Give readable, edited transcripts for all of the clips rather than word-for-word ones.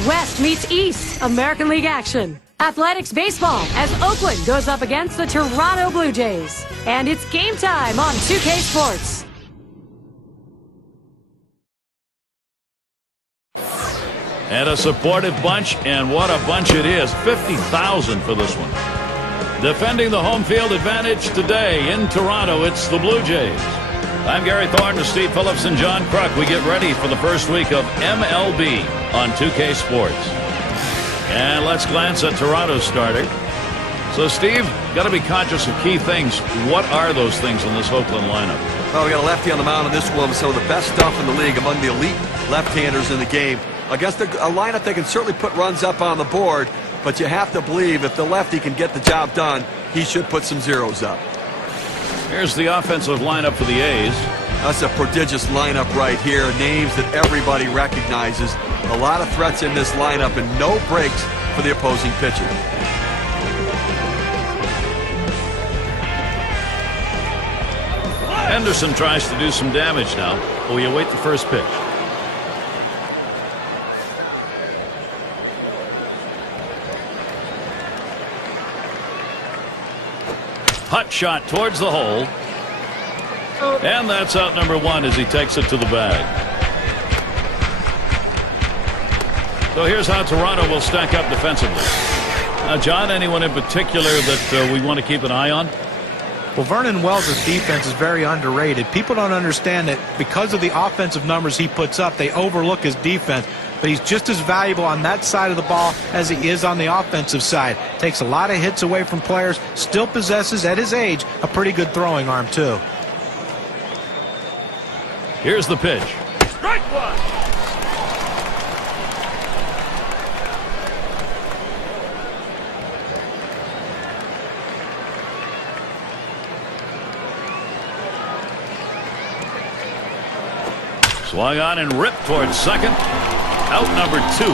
West meets East, American League action. Athletics baseball as Oakland goes up against the Toronto Blue Jays. And it's game time on 2K Sports. And a supportive bunch, and what a bunch it is. 50,000 for this one. Defending the home field advantage today in Toronto, it's the Blue Jays. I'm Gary Thorne with Steve Phillips and John Kruk. We get ready for the first week of MLB on 2K Sports. And let's glance at Toronto's starter. So, Steve, got to be conscious of key things. What are those things in this Oakland lineup? Well, we got a lefty on the mound in this one with some of the best stuff in the league, among the elite left-handers in the game. Against a lineup that can certainly put runs up on the board, but you have to believe if the lefty can get the job done, he should put some zeros up. Here's the offensive lineup for the A's. That's a prodigious lineup right here. Names that everybody recognizes. A lot of threats in this lineup and no breaks for the opposing pitcher. Henderson tries to do some damage now, but we await the first pitch. Hot shot towards the hole. And that's out number one as he takes it to the bag. So here's how Toronto will stack up defensively. Now, John, anyone in particular that we want to keep an eye on? Well, Vernon Wells' defense is very underrated. People don't understand that because of the offensive numbers he puts up, they overlook his defense. But he's just as valuable on that side of the ball as he is on the offensive side. Takes a lot of hits away from players. Still possesses, at his age, a pretty good throwing arm, too. Here's the pitch. Strike one. Swung on and ripped towards second. Out number two.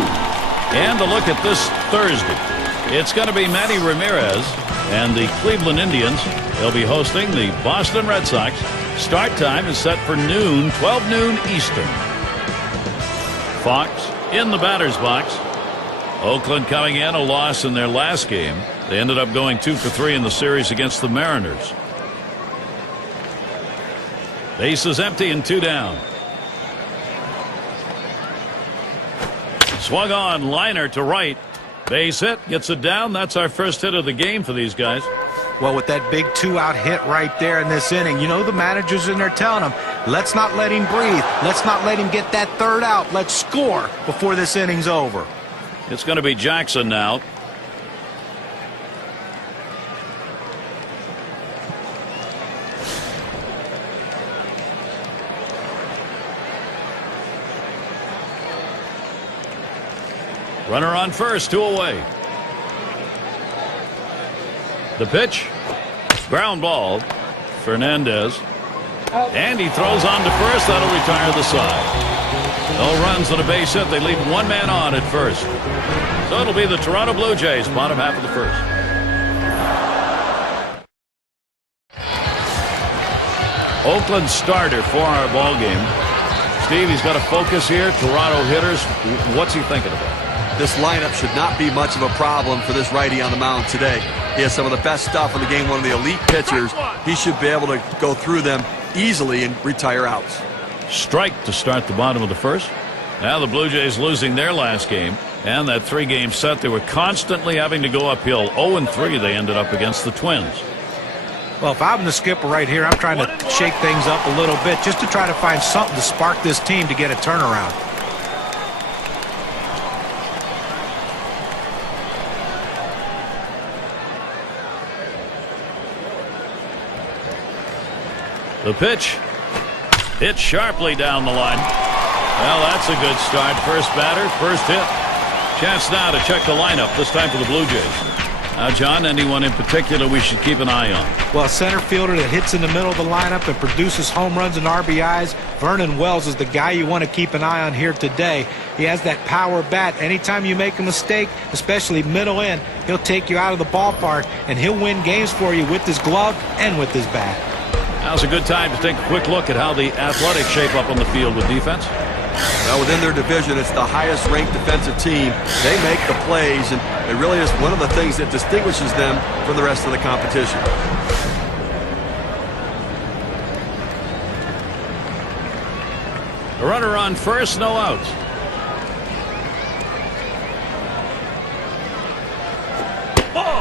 And a look at this Thursday. It's going to be Manny Ramirez and the Cleveland Indians. They'll be hosting the Boston Red Sox. Start time is set for noon, 12 noon Eastern. Fox in the batter's box. Oakland coming in a loss in their last game. They ended up going 2 for 3 in the series against the Mariners. Base is empty and 2 down. Swung on, liner to right. Base hit, gets it down. That's our first hit of the game for these guys. Well, with that big 2-out hit right there in this inning, you know the managers in there telling him, let's not let him breathe. Let's not let him get that third out. Let's score before this inning's over. It's going to be Jackson now. Runner on first, 2 away. The pitch. Ground ball. Fernandez. And he throws on to first. That'll retire the side. No runs and a base hit. They leave one man on at first. So it'll be the Toronto Blue Jays, bottom half of the first. Oakland starter for our ball game. Steve, he's got to focus here. Toronto hitters. What's he thinking about? This lineup should not be much of a problem for this righty on the mound today. He has some of the best stuff in the game, one of the elite pitchers. He should be able to go through them easily and retire outs. Strike to start the bottom of the first. Now the Blue Jays losing their last game. And that 3-game set, they were constantly having to go uphill. 0-3 they ended up against the Twins. Well, if I'm the skipper right here, I'm trying to shake things up a little bit just to try to find something to spark this team to get a turnaround. The pitch. Hit sharply down the line. Well, that's a good start. First batter, first hit. Chance now to check the lineup, this time for the Blue Jays. Now, John, anyone in particular we should keep an eye on? Well, a center fielder that hits in the middle of the lineup and produces home runs and RBIs, Vernon Wells is the guy you want to keep an eye on here today. He has that power bat. Anytime you make a mistake, especially middle in, he'll take you out of the ballpark, and he'll win games for you with his glove and with his bat. Now's a good time to take a quick look at how the Athletics shape up on the field with defense. Well, within their division, it's the highest-ranked defensive team. They make the plays, and it really is one of the things that distinguishes them from the rest of the competition. The runner on first, no outs.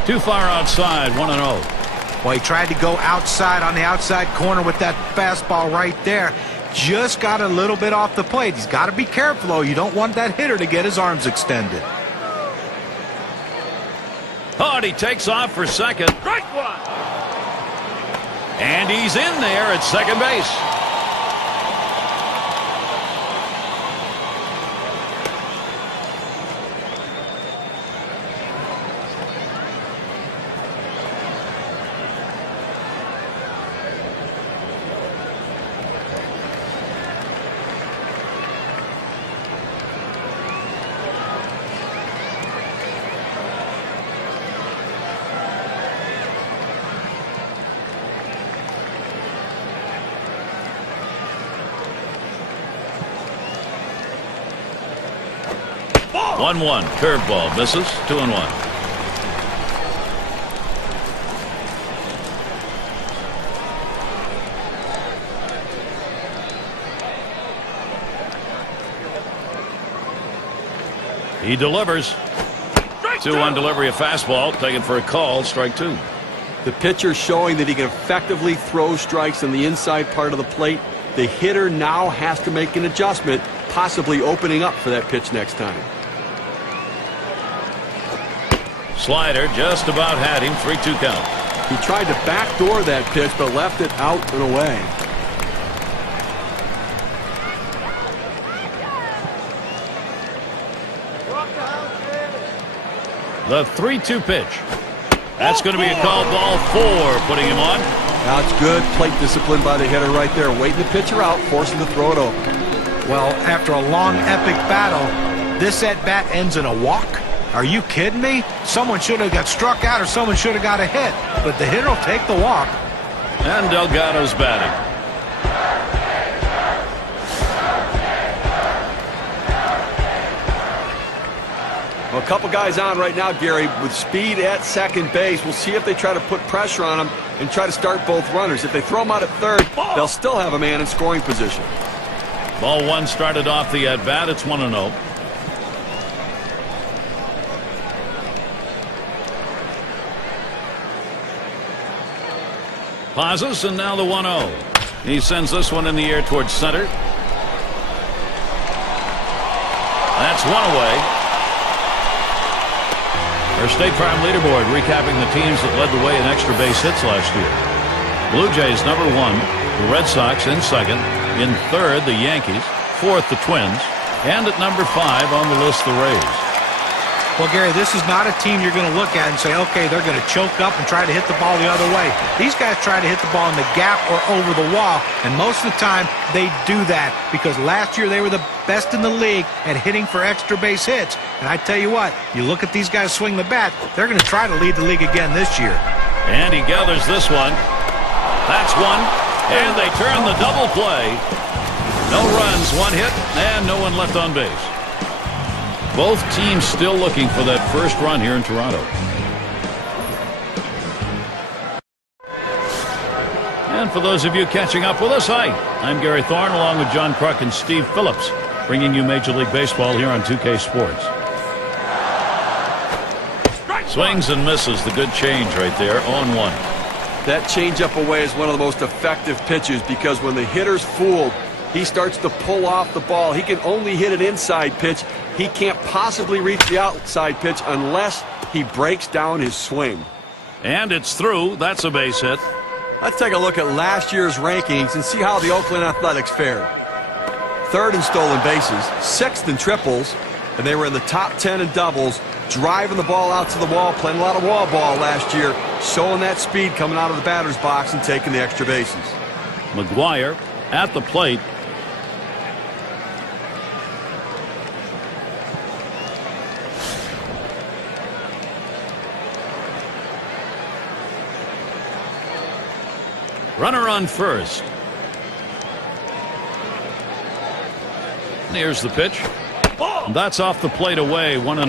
Too far outside, 1-0. Well, he tried to go outside on the outside corner with that fastball right there. Just got a little bit off the plate. He's got to be careful, though. You don't want that hitter to get his arms extended. Oh, and he takes off for second. Strike one. And he's in there at second base. Ball. 1-1. Curveball misses. 2-1. He delivers. 2-1 delivery of fastball taken for a call. Strike two. The pitcher showing that he can effectively throw strikes on the inside part of the plate. The hitter now has to make an adjustment, possibly opening up for that pitch next time. Slider just about had him. 3-2 count. He tried to backdoor that pitch, but left it out and away. The 3-2 pitch. That's going to be a called ball 4, putting him on. That's good plate discipline by the hitter right there. Waiting the pitcher out, forcing to throw it open. Well, after a long, epic battle, this at-bat ends in a walk. Are you kidding me? Someone should have got struck out or someone should have got a hit. But the hitter will take the walk. And Delgado's batting. Well, a couple guys on right now, Gary, with speed at second base. We'll see if they try to put pressure on him and try to start both runners. If they throw him out at third, they'll still have a man in scoring position. Ball one started off the at-bat. It's 1-0. Pauses, and now the 1-0. He sends this one in the air towards center. That's one away. Our State Farm leaderboard recapping the teams that led the way in extra base hits last year. Blue Jays #1, the Red Sox in second, in third the Yankees, fourth the Twins, and at number 5 on the list the Rays. Well, Gary, this is not a team you're going to look at and say, okay, they're going to choke up and try to hit the ball the other way. These guys try to hit the ball in the gap or over the wall, and most of the time they do that because last year they were the best in the league at hitting for extra base hits. And I tell you what, you look at these guys swing the bat, they're going to try to lead the league again this year. And he gathers this one. That's one, and they turn the double play. No runs, one hit, and no one left on base. Both teams still looking for that first run here in Toronto. And for those of you catching up with us, hi, I'm Gary Thorne along with John Kruk and Steve Phillips, bringing you Major League Baseball here on 2K Sports. Swings and misses, the good change right there, 0-1. That changeup away is one of the most effective pitches because when the hitter's fooled, he starts to pull off the ball. He can only hit an inside pitch. He can't possibly reach the outside pitch unless he breaks down his swing. And it's through. That's a base hit. Let's take a look at last year's rankings and see how the Oakland Athletics fared. 3rd in stolen bases, 6th in triples, and they were in the top 10 in doubles, driving the ball out to the wall, playing a lot of wall ball last year, showing that speed coming out of the batter's box and taking the extra bases. McGuire at the plate. Runner on first. Here's the pitch. And that's off the plate away, 1-0.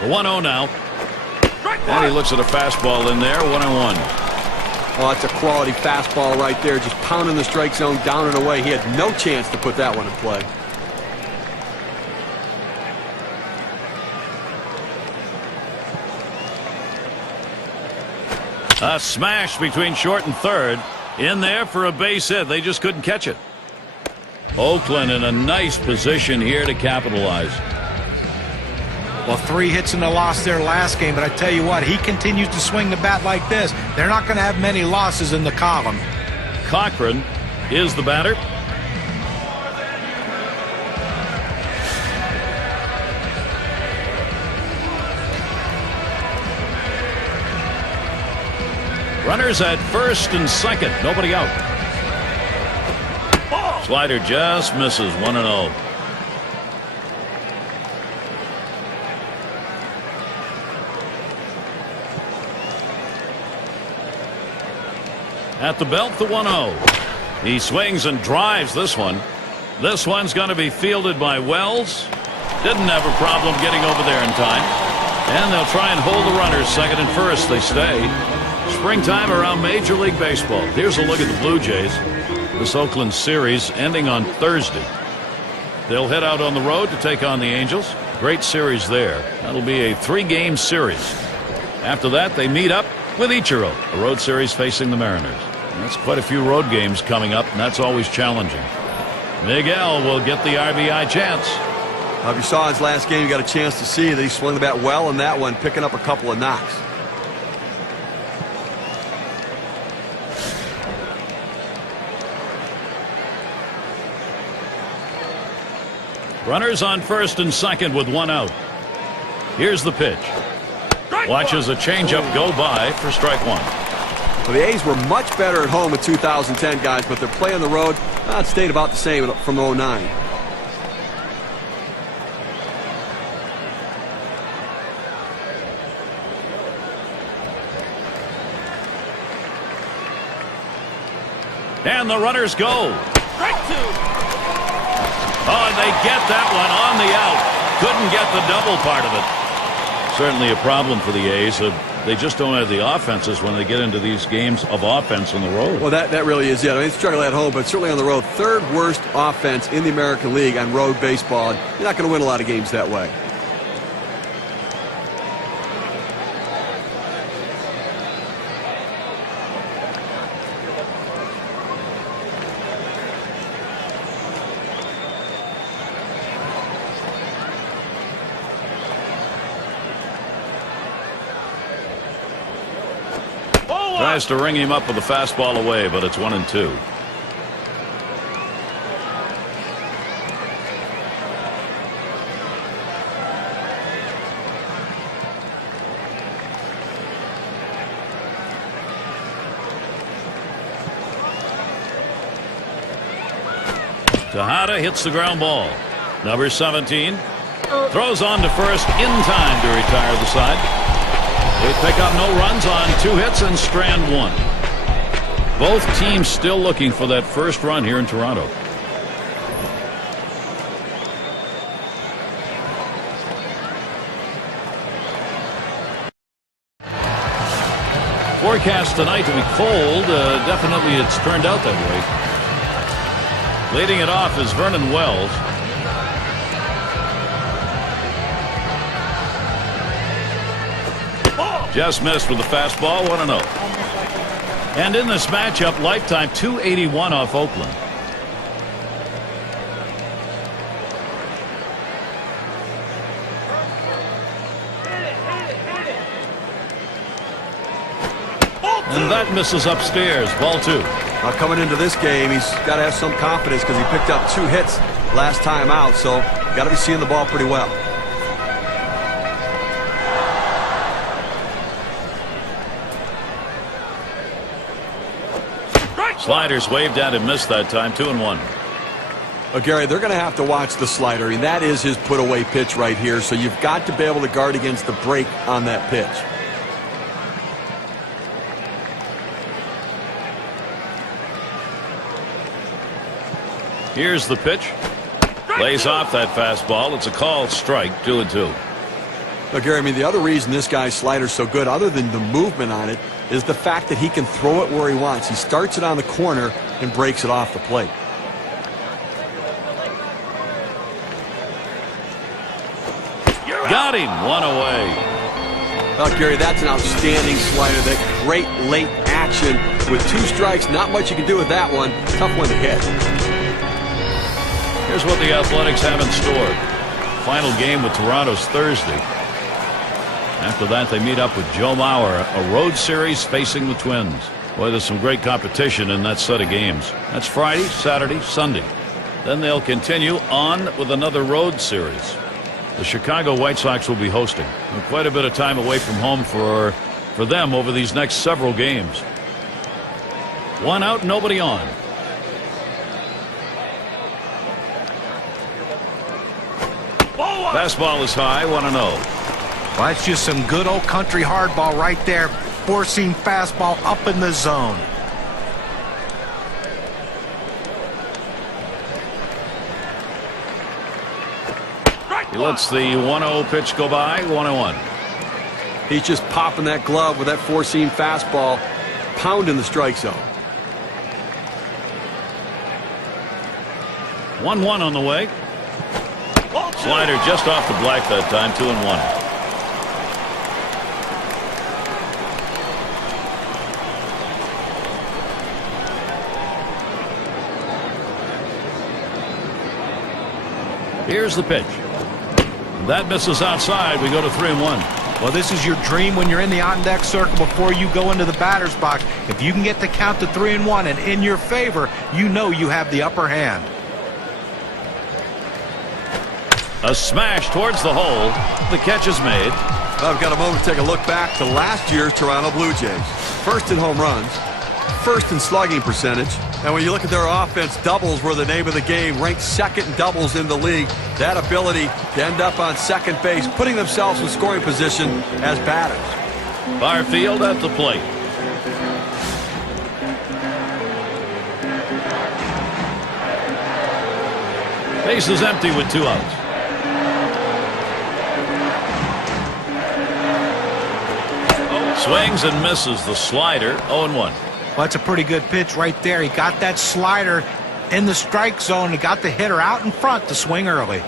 The 1-0 now. And he looks at a fastball in there, 1-1. Oh, that's a quality fastball right there, just pounding the strike zone down and away. He had no chance to put that one in play. A smash between short and third. In there for a base hit. They just couldn't catch it. Oakland in a nice position here to capitalize. Well, 3 hits in the loss their last game, but I tell you what, he continues to swing the bat like this. They're not going to have many losses in the column. Cochran is the batter. Runners at first and second, nobody out. Slider just misses, 1-0. At the belt, the 1-0. He swings and drives this one. This one's going to be fielded by Wells. Didn't have a problem getting over there in time. And they'll try and hold the runners second and first. They stay. Springtime around Major League Baseball. Here's a look at the Blue Jays. This Oakland series ending on Thursday. They'll head out on the road to take on the Angels. Great series there. That'll be a 3-game series. After that, they meet up with Ichiro, a road series facing the Mariners. And that's quite a few road games coming up, and that's always challenging. Miguel will get the RBI chance. Now, if you saw his last game, you got a chance to see that he swung the bat well in that one, picking up a couple of knocks. Runners on first and second with 1 out. Here's the pitch. Watches a changeup go by for strike 1. Well, the A's were much better at home in 2010, guys, but their play on the road stayed about the same from 09. And the runners go. Strike 2. Oh, and they get that one on the out. Couldn't get the double part of it. Certainly a problem for the A's. They just don't have the offenses when they get into these games of offense on the road. Well, that really is it. I mean, they struggle at home, but certainly on the road. 3rd worst offense in the American League on road baseball. You're not going to win a lot of games that way. Tries to ring him up with a fastball away, but it's 1-2. Tejada hits the ground ball. Number 17 throws on to first in time to retire the side. They pick up no runs on 2 hits and strand 1. Both teams still looking for that first run here in Toronto. Forecast tonight to be cold. Definitely it's turned out that way. Leading it off is Vernon Wells. Just missed with the fastball, 1-0. And in this matchup, lifetime 281 off Oakland. And that misses upstairs, ball 2. Now coming into this game, he's got to have some confidence because he picked up 2 hits last time out, so got to be seeing the ball pretty well. Right. Sliders waved at and missed that time, 2-1. Gary, they're going to have to watch the slider. I mean, that is his put-away pitch right here, so you've got to be able to guard against the break on that pitch. Here's the pitch. Lays off that fastball. It's a called strike, 2-2. Now, Gary, I mean, the other reason this guy's slider's so good, other than the movement on it, is the fact that he can throw it where he wants. He starts it on the corner and breaks it off the plate. Got him, one away. Well, Gary, that's an outstanding slider. That great late action with 2 strikes. Not much you can do with that one. Tough one to hit. Here's what the Athletics have in store. Final game with Toronto's Thursday. After that, they meet up with Joe Mauer, a road series facing the Twins. Boy, there's some great competition in that set of games. That's Friday, Saturday, Sunday. Then they'll continue on with another road series. The Chicago White Sox will be hosting. And quite a bit of time away from home for them over these next several games. 1 out, nobody on. Fastball is high, 1-0. Well, that's just some good old country hardball right there. Four-seam fastball up in the zone. He lets the 1-0 pitch go by, 1-1. He's just popping that glove with that four-seam fastball, pounding the strike zone. 1-1 on the way. Slider just off the black that time, 2-1. Here's the pitch. That misses outside. We go to 3-1. Well, this is your dream when you're in the on-deck circle before you go into the batter's box. If you can get the count to 3-1 and in your favor, you know you have the upper hand. A smash towards the hole. The catch is made. I've got a moment to take a look back to last year's Toronto Blue Jays. First in home runs, first in slugging percentage, and when you look at their offense, doubles were the name of the game, ranked second in doubles in the league. That ability to end up on second base, putting themselves in scoring position as batters. Barfield at the plate. Base is empty with 2 outs. Swings and misses the slider, 0-1. Well, that's a pretty good pitch right there. He got that slider in the strike zone. He got the hitter out in front to swing early.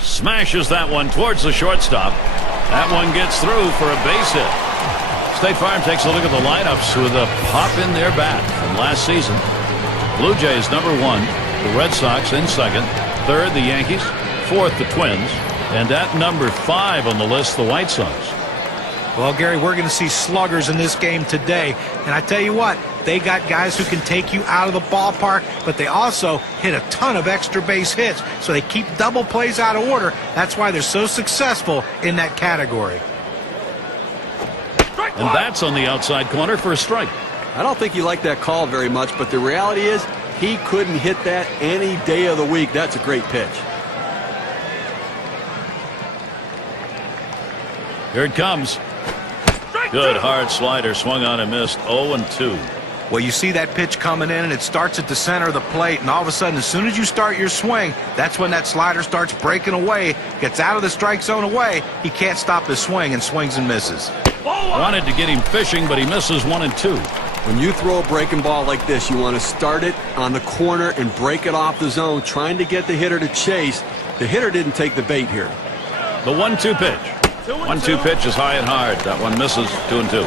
Smashes that one towards the shortstop. That one gets through for a base hit. State Farm takes a look at the lineups with a pop in their bat from last season. Blue Jays #1, the Red Sox in second, third the Yankees, fourth the Twins, and at number 5 on the list the White Sox. Well, Gary, we're going to see sluggers in this game today, and I tell you what, they got guys who can take you out of the ballpark, but they also hit a ton of extra base hits, so they keep double plays out of order. That's why they're so successful in that category. And that's on the outside corner for a strike. I don't think he liked that call very much, but the reality is he couldn't hit that any day of the week. That's a great pitch. Here it comes. Good hard slider, swung on and missed, 0-2. Well, you see that pitch coming in, and it starts at the center of the plate, and all of a sudden, as soon as you start your swing, that's when that slider starts breaking away, gets out of the strike zone away. He can't stop his swing and swings and misses. Wanted to get him fishing, but he misses 1 and 2. When you throw a breaking ball like this, you want to start it on the corner and break it off the zone, trying to get the hitter to chase. The hitter didn't take the bait here. The 1-2 pitch. 1-2 pitch is high and hard. That one misses, 2-2.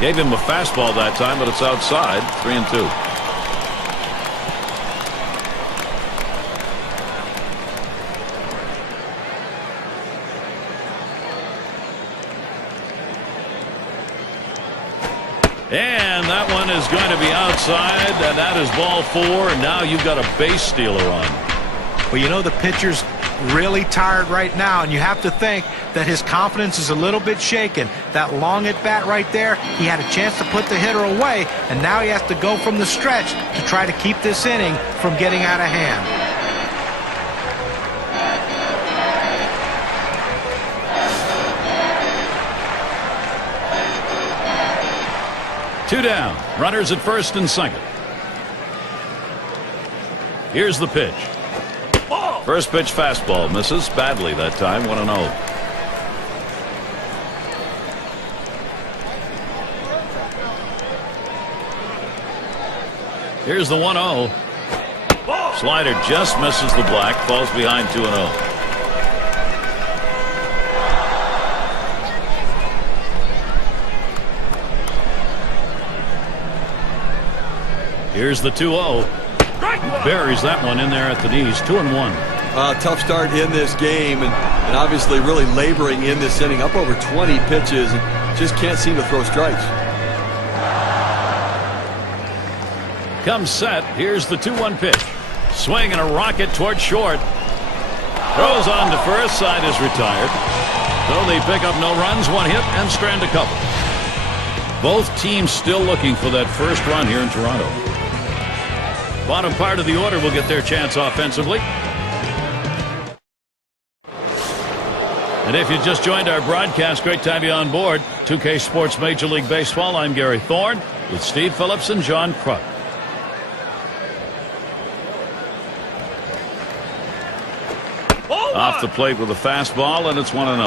Gave him a fastball that time, but it's outside, 3-2. And that one is going to be outside, and that is ball 4, and now you've got a base stealer on. Well, you know, the pitcher's really tired right now, and you have to think that his confidence is a little bit shaken. That long at bat right there, he had a chance to put the hitter away, and now he has to go from the stretch to try to keep this inning from getting out of hand. Two down. Runners at first and second. Here's the pitch. First pitch fastball misses badly that time. 1-0. Here's the 1-0. Slider just misses the black. Falls behind 2-0. Here's the 2-0. Buries that one in there at the knees. 2-1. Tough start in this game, and obviously really laboring in this inning. Up over 20 pitches, and just can't seem to throw strikes. Comes set. Here's the 2-1 pitch. Swing and a rocket toward short. Throws on to first. Side is retired. So they pick up no runs, 1 hit, and strand a couple. Both teams still looking for that first run here in Toronto. Bottom part of the order will get their chance offensively. And if you just joined our broadcast, great to have you on board. 2K Sports Major League Baseball. I'm Gary Thorne with Steve Phillips and John Kruk. Off the plate with a fastball, and it's 1-0.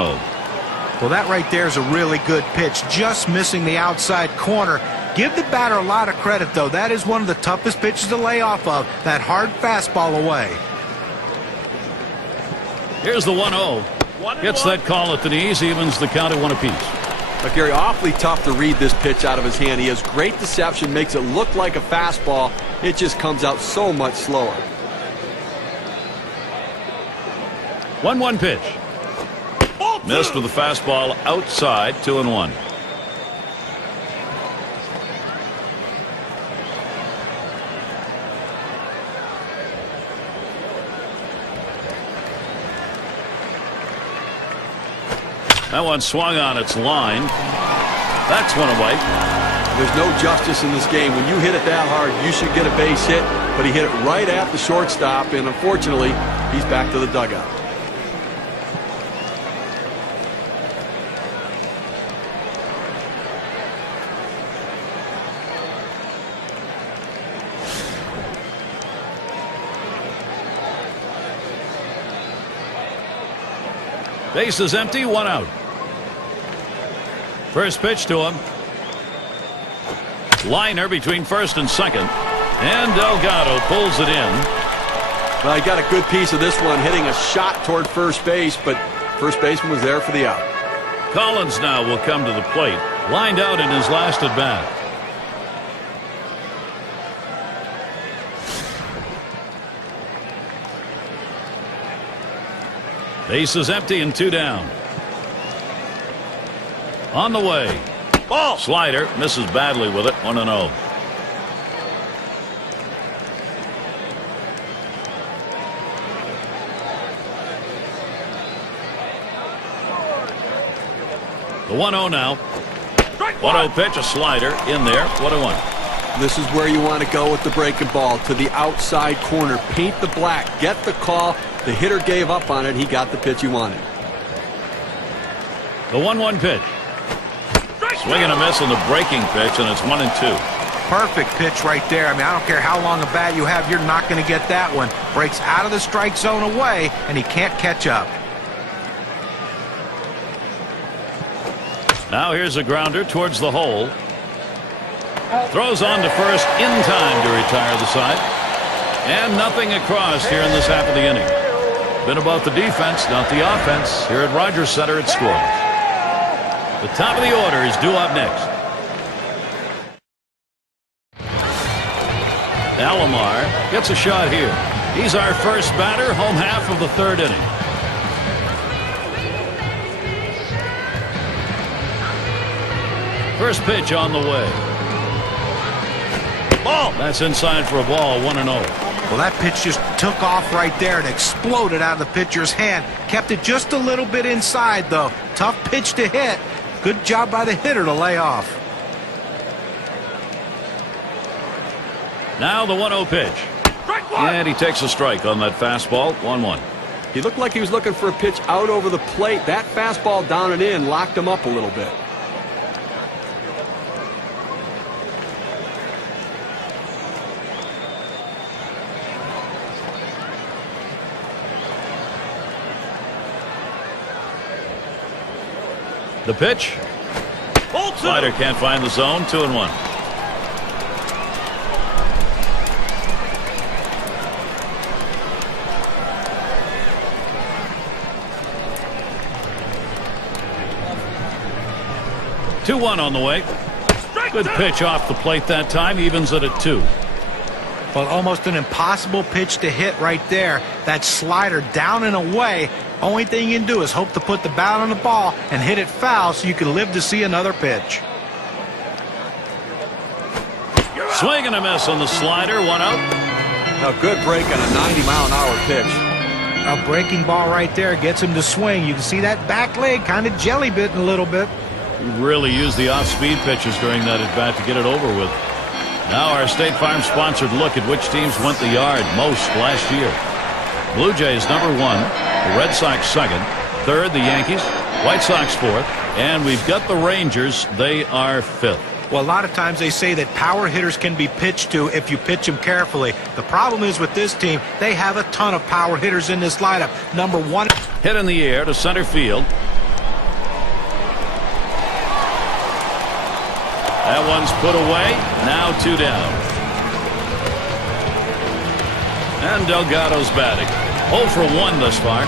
Well, that right there is a really good pitch, just missing the outside corner. Give the batter a lot of credit, though. That is one of the toughest pitches to lay off of, that hard fastball away. Here's the 1-0. Gets that call at the knees, evens the count at 1 apiece. But Gary, awfully tough to read this pitch out of his hand. He has great deception, makes it look like a fastball. It just comes out so much slower. 1-1 pitch. Missed with a fastball outside. 2-1. That one swung on its line. That's one away. There's no justice in this game. When you hit it that hard, you should get a base hit, but he hit it right at the shortstop, and unfortunately, he's back to the dugout. Base is empty, 1 out. First pitch to him. Liner between first and second. And Delgado pulls it in. Well, he got a good piece of this one, hitting a shot toward first base, but first baseman was there for the out. Collins now will come to the plate. Lined out in his last at bat. Base is empty and 2 down. On the way. Ball. Slider misses badly with it. 1-0. The 1-0 now. 1-0 pitch, a slider in there. 1-1. This is where you want to go with the breaking ball, to the outside corner. Paint the black. Get the call. The hitter gave up on it. He got the pitch he wanted. The 1-1 pitch. Swing and a miss on the breaking pitch, and it's 1-2. Perfect pitch right there. I mean, I don't care how long a bat you have, you're not going to get that one. Breaks out of the strike zone away, and he can't catch up. Now here's a grounder towards the hole. Throws on to first in time to retire the side. And nothing across here in this half of the inning. Been about the defense, not the offense. Here at Rogers Center, it scores. The top of the order is due up next. Alomar gets a shot here. He's our first batter, home half of the 3rd inning. First pitch on the way. Ball. That's inside for a ball, 1-0. Well, that pitch just took off right there and exploded out of the pitcher's hand. Kept it just a little bit inside, though. Tough pitch to hit. Good job by the hitter to lay off. Now the 1-0 pitch. And he takes a strike on that fastball, 1-1. He looked like he was looking for a pitch out over the plate. That fastball down and in locked him up a little bit. The pitch. Slider can't find the zone, 2-1. Two-1 on the way. Good pitch off the plate that time, evens it at 2. Well, almost an impossible pitch to hit right there. That slider down and away. Only thing you can do is hope to put the bat on the ball and hit it foul so you can live to see another pitch. Swing and a miss on the slider, 1 out. A good break on a 90-mile-an-hour pitch. A breaking ball right there gets him to swing. You can see that back leg kind of jelly bitten a little bit. He really used the off-speed pitches during that at-bat to get it over with. Now our State Farm sponsored look at which teams went the yard most last year. Blue Jays #1, the Red Sox 2nd, 3rd the Yankees, White Sox 4th, and we've got the Rangers. They are 5th. Well, a lot of times they say that power hitters can be pitched to if you pitch them carefully. The problem is with this team, they have a ton of power hitters in this lineup. #1. Hit in the air to center field. That one's put away. Now 2 down. And Delgado's batting. 0 for 1 thus far.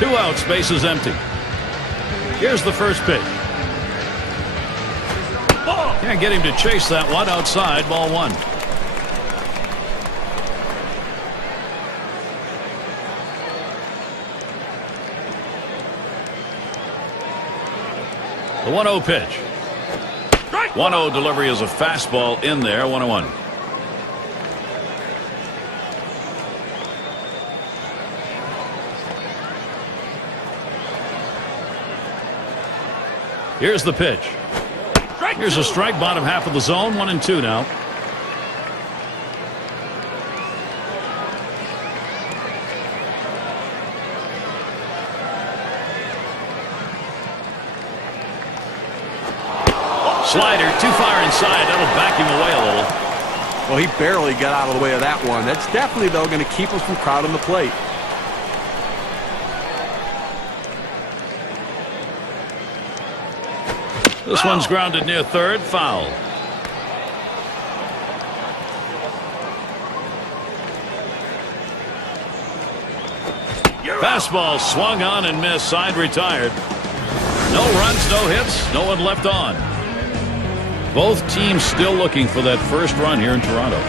Two outs, bases empty. Here's the first pitch. Can't get him to chase that one outside, ball 1. The 1-0 pitch. 1-0 delivery is a fastball in there, 1-1. Here's the pitch. Here's a strike, bottom half of the zone, 1-2 now. Slider too far inside. That'll back him away a little. Well, he barely got out of the way of that one. That's definitely, though, going to keep him from crowding the plate. This one's grounded near third, foul. Fastball swung on and missed, side retired. No runs, no hits, no one left on. Both teams still looking for that first run here in Toronto.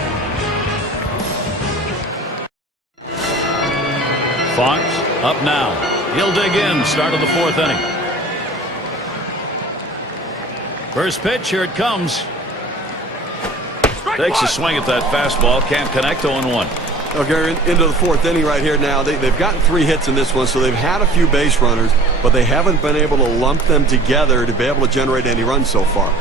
Fox up now. He'll dig in, start of the 4th inning. First pitch, here it comes. Takes a swing at that fastball, can't connect, 0-1. Okay, into the 4th inning right here now. They've gotten 3 hits in this one, so they've had a few base runners, but they haven't been able to lump them together to be able to generate any runs so far.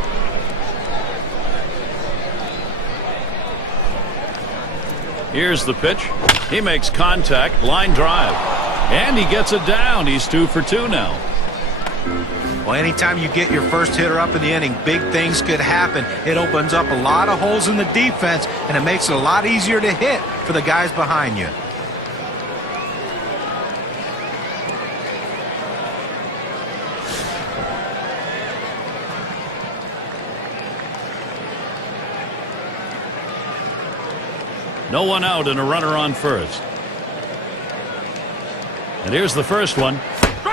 Here's the pitch. He makes contact, line drive, and he gets it down. He's 2 for 2 now. Well, anytime you get your first hitter up in the inning, big things could happen. It opens up a lot of holes in the defense, and it makes it a lot easier to hit for the guys behind you. No one out and a runner on first. And here's the first one.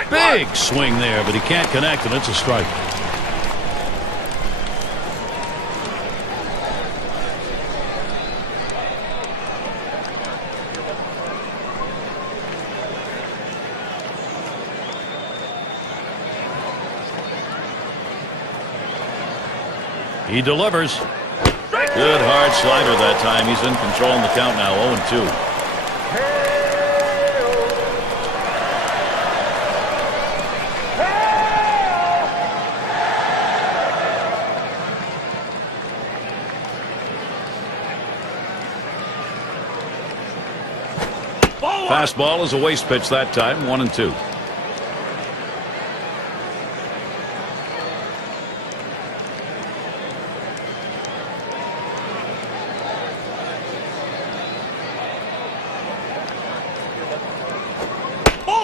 Big swing there, but he can't connect, and it's a strike. He delivers. Good hard slider that time. He's in control in the count now, 0-2. Fastball is a waste pitch that time, 1-2.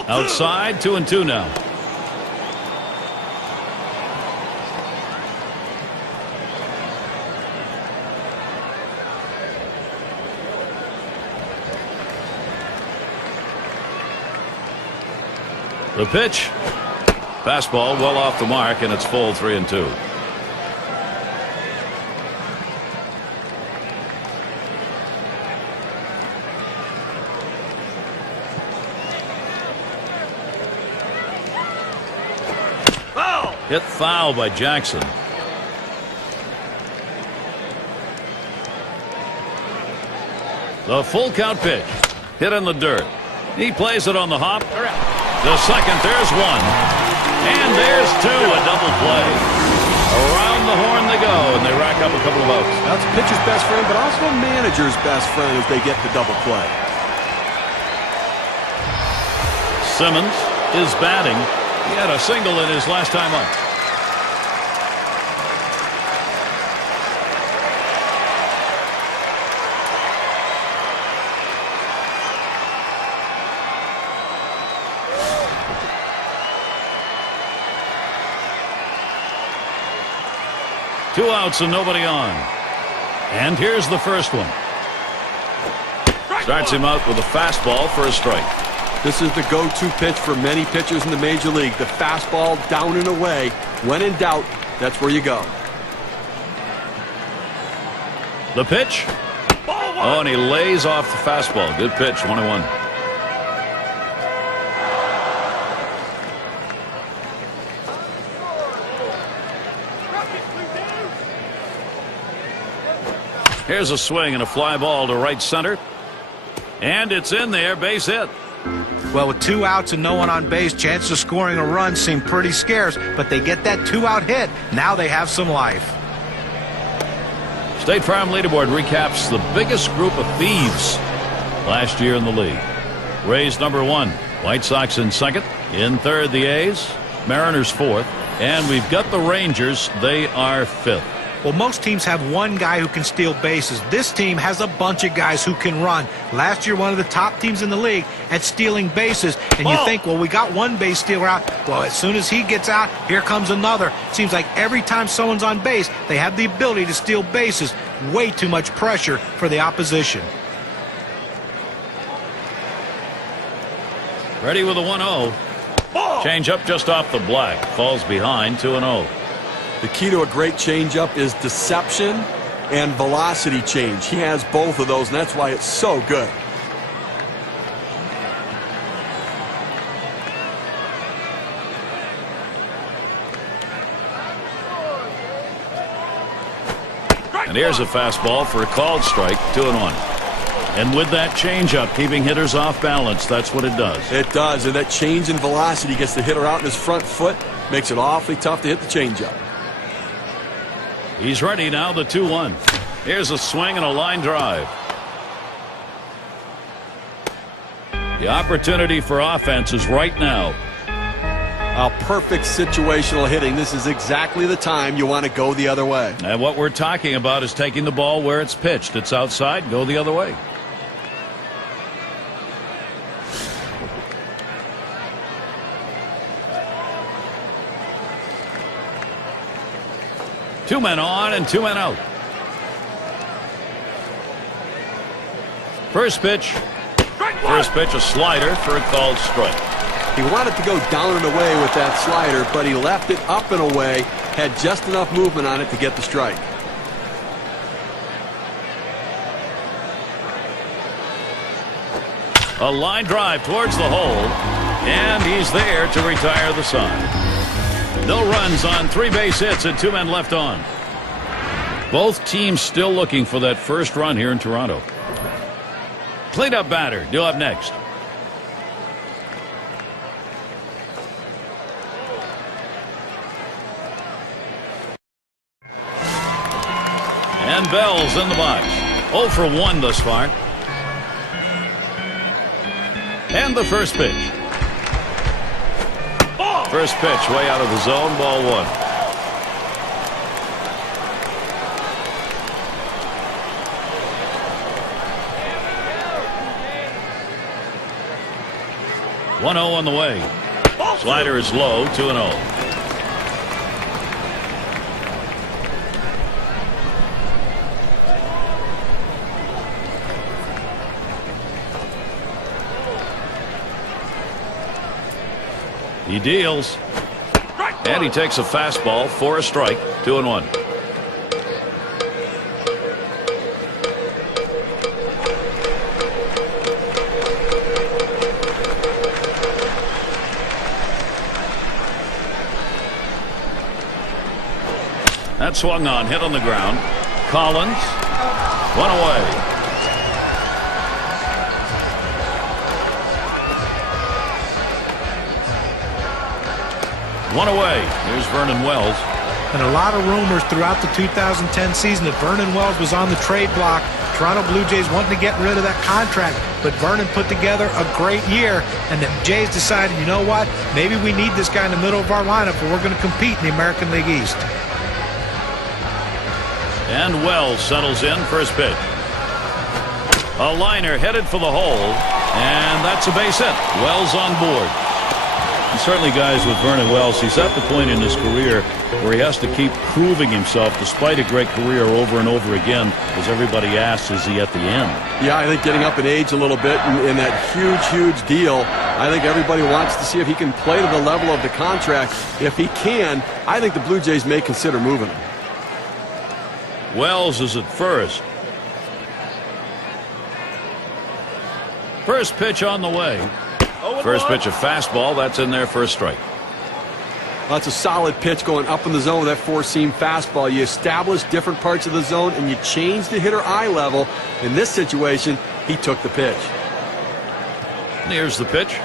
Outside, 2-2 now. The pitch. Fastball well off the mark, and it's full, 3-2. Hit foul by Jackson. The full count pitch. Hit in the dirt. He plays it on the hop. The second, there's one. And there's two, a double play. Around the horn they go, and they rack up a couple of outs. That's a pitcher's best friend, but also a manager's best friend as they get the double play. Simmons is batting. He had a single in his last time up. Two outs and nobody on. And here's the first one. Starts him out with a fastball for a strike. This is the go-to pitch for many pitchers in the major league. The fastball down and away. When in doubt, that's where you go. The pitch. Oh, and he lays off the fastball. Good pitch, 1-1. Here's a swing and a fly ball to right center. And it's in there, base hit. Well, with 2 outs and no one on base, chances of scoring a run seem pretty scarce, but they get that 2-out hit. Now they have some life. State Farm leaderboard recaps the biggest group of thieves last year in the league. Rays number 1, White Sox in second, in third the A's, Mariners fourth, and we've got the Rangers. They are fifth. Well, most teams have one guy who can steal bases. This team has a bunch of guys who can run. Last year, one of the top teams in the league at stealing bases. And you think, well, we got one base stealer out. Well, as soon as he gets out, here comes another. Seems like every time someone's on base, they have the ability to steal bases. Way too much pressure for the opposition. Ready with a 1-0. Change up just off the black. Falls behind, 2-0. The key to a great changeup is deception and velocity change. He has both of those, and that's why it's so good. And here's a fastball for a called strike, 2-1. And with that changeup, keeping hitters off balance, that's what it does. It does, and that change in velocity gets the hitter out in his front foot, makes it awfully tough to hit the changeup. He's ready now, the 2-1. Here's a swing and a line drive. The opportunity for offense is right now. A perfect situational hitting. This is exactly the time you want to go the other way. And what we're talking about is taking the ball where it's pitched. It's outside, go the other way. Two men on and 2 men out. First pitch. First pitch, a slider for a called strike. He wanted to go down and away with that slider, but he left it up and away, had just enough movement on it to get the strike. A line drive towards the hole, and he's there to retire the side. No runs on 3 base hits and 2 men left on. Both teams still looking for that first run here in Toronto. Cleanup batter due up next. And Bell's in the box. 0 for 1 thus far. And the first pitch. First pitch way out of the zone, ball 1. One 0 on the way. Slider is low, 2-0. He deals. And he takes a fastball for a strike. 2-1. That swung on, hit on the ground. Collins, 1 away. One away. Here's Vernon Wells. And a lot of rumors throughout the 2010 season that Vernon Wells was on the trade block. Toronto Blue Jays wanting to get rid of that contract, but Vernon put together a great year, and the Jays decided, you know what, maybe we need this guy in the middle of our lineup if we're going to compete in the American League East. And Wells settles in. First pitch. A liner headed for the hole, and that's a base hit. Wells on board. And certainly, guys, with Vernon Wells, he's at the point in his career where he has to keep proving himself despite a great career over and over again, as everybody asks, is he at the end? Yeah, I think getting up in age a little bit in that huge deal, I think everybody wants to see if he can play to the level of the contract. If he can, I think the Blue Jays may consider moving him. Wells is at first. First pitch on the way. First pitch, a fastball. That's in there for a strike. That's a solid pitch going up in the zone with that four-seam fastball. You establish different parts of the zone and you change the hitter eye level. In this situation, he took the pitch. Here's the pitch.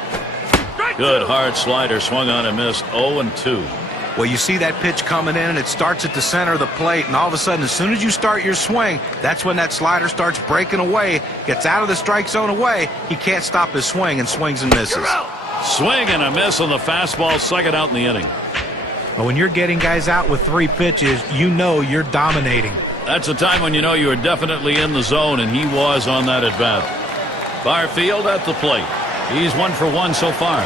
Good hard slider, swung on and missed. 0-2. Well, you see that pitch coming in, and it starts at the center of the plate, and all of a sudden, as soon as you start your swing, that's when that slider starts breaking away, gets out of the strike zone away. He can't stop his swing and swings and misses. Swing and a miss on the fastball, second out in the inning. Well, when you're getting guys out with 3 pitches, you know you're dominating. That's a time when you know you are definitely in the zone, and he was on that at bat. Barfield at the plate. He's 1 for 1 so far.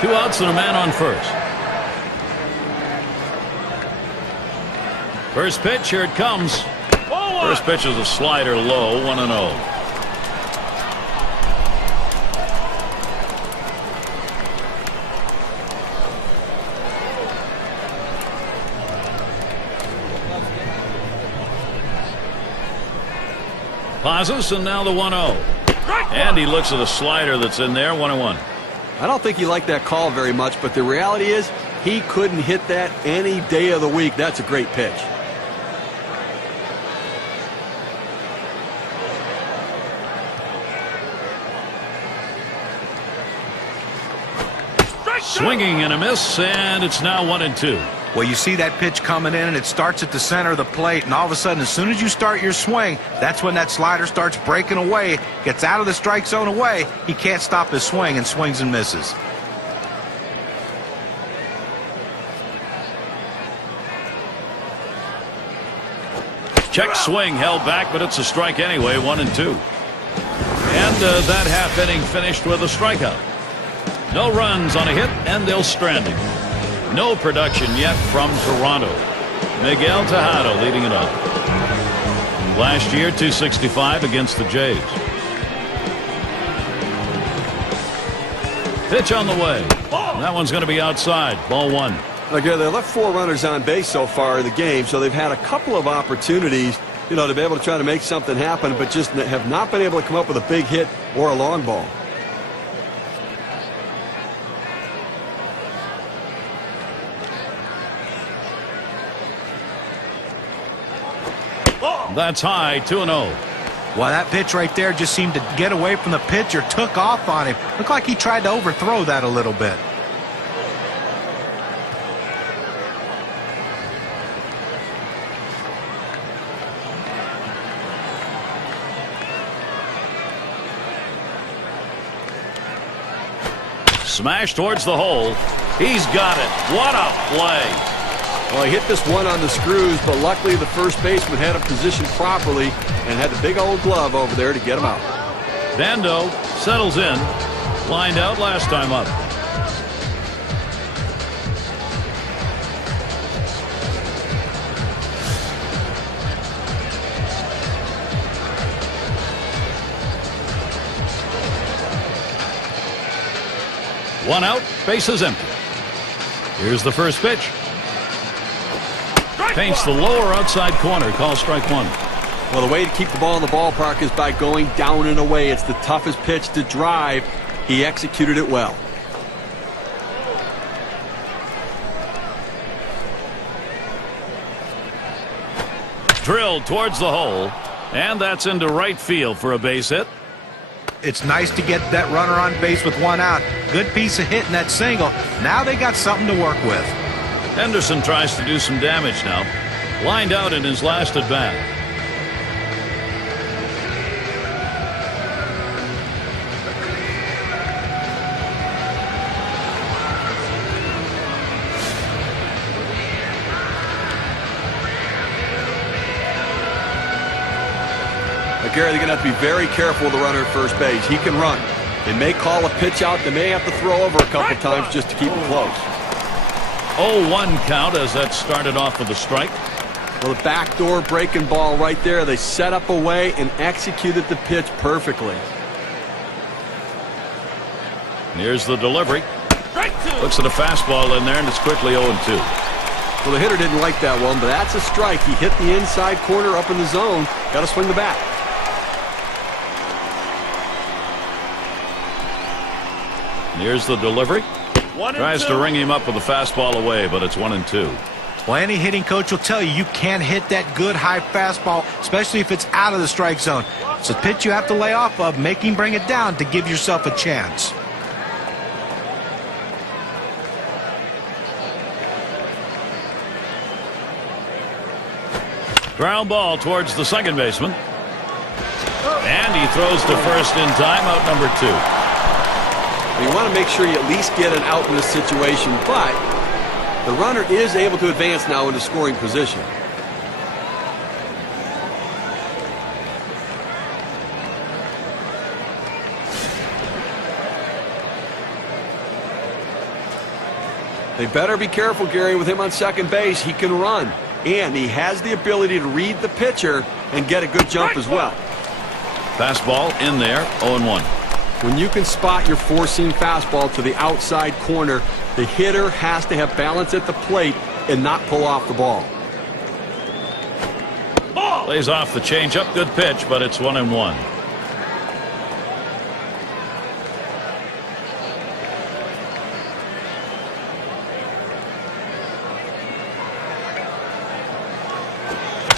Two outs and a man on first. First pitch, here it comes. First pitch is a slider low, 1-0. Pauses, and now the 1-0. And he looks at a slider that's in there, 1-1. I don't think he liked that call very much, but the reality is he couldn't hit that any day of the week. That's a great pitch. Swinging and a miss, and it's now 1-2. Well, you see that pitch coming in, and it starts at the center of the plate, and all of a sudden, as soon as you start your swing, that's when that slider starts breaking away, gets out of the strike zone away. He can't stop his swing and swings and misses. Check swing held back, but it's a strike anyway, 1-2. And that half inning finished with a strikeout. No runs on a hit, and they'll stranding. No production yet from Toronto. Miguel Tejada leading it off. Last year, 265 against the Jays. Pitch on the way. That one's going to be outside. Ball 1. Again, they left 4 runners on base so far in the game, so they've had a couple of opportunities, you know, to be able to try to make something happen, but just have not been able to come up with a big hit or a long ball. That's high, 2-0. Well, that pitch right there just seemed to get away from the pitcher, took off on him. Looked like he tried to overthrow that a little bit. Smash towards the hole. He's got it. What a play. Well, he hit this one on the screws, but luckily the first baseman had him positioned properly and had the big old glove over there to get him out. Dando settles in. Lined out last time up. One out, bases empty. Here's the first pitch. Paints the lower outside corner. Call strike one. Well, the way to keep the ball in the ballpark is by going down and away. It's the toughest pitch to drive. He executed it well. Drilled towards the hole, and that's into right field for a base hit. It's nice to get that runner on base with one out. Good piece of hitting that single. Now they got something to work with. Henderson tries to do some damage now. Lined out in his last at bat. Gary, they're going to have to be very careful with the runner at first base. He can run. They may call a pitch out. They may have to throw over a couple times just to keep him close. 0-1 count as that started off with a strike. Well, the backdoor breaking ball right there. They set up away and executed the pitch perfectly. Here's the delivery. Looks at a fastball in there, and it's quickly 0-2. Well, the hitter didn't like that one, but that's a strike. He hit the inside corner up in the zone. Got to swing the bat. Here's the delivery. Tries to ring him up with a fastball away, but it's 1-2. Well, any hitting coach will tell you you can't hit that good high fastball, especially if it's out of the strike zone. It's a pitch you have to lay off of, make him bring it down to give yourself a chance. Ground ball towards the second baseman. And he throws to first in time, out number 2. You want to make sure you at least get an out in this situation, but the runner is able to advance now into scoring position. They better be careful, Gary, with him on second base. He can run, and he has the ability to read the pitcher and get a good jump as well. Fastball in there, 0-1. When you can spot your four-seam fastball to the outside corner, the hitter has to have balance at the plate and not pull off the ball. Lays off the changeup. Good pitch, but it's 1-1.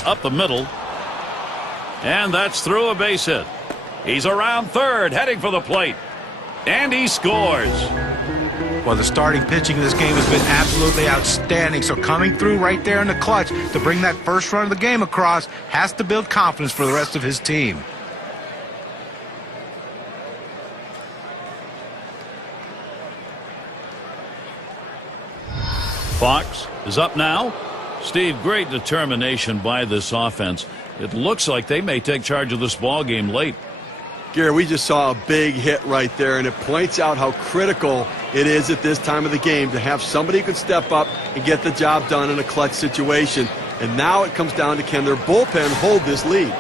Up the middle. And that's through a base hit. He's around third, heading for the plate. And he scores. Well, the starting pitching in this game has been absolutely outstanding. So coming through right there in the clutch to bring that first run of the game across has to build confidence for the rest of his team. Fox is up now. Steve, great determination by this offense. It looks like they may take charge of this ball game late. Gary, we just saw a big hit right there, and it points out how critical it is at this time of the game to have somebody who can step up and get the job done in a clutch situation. And now it comes down to, can their bullpen hold this lead?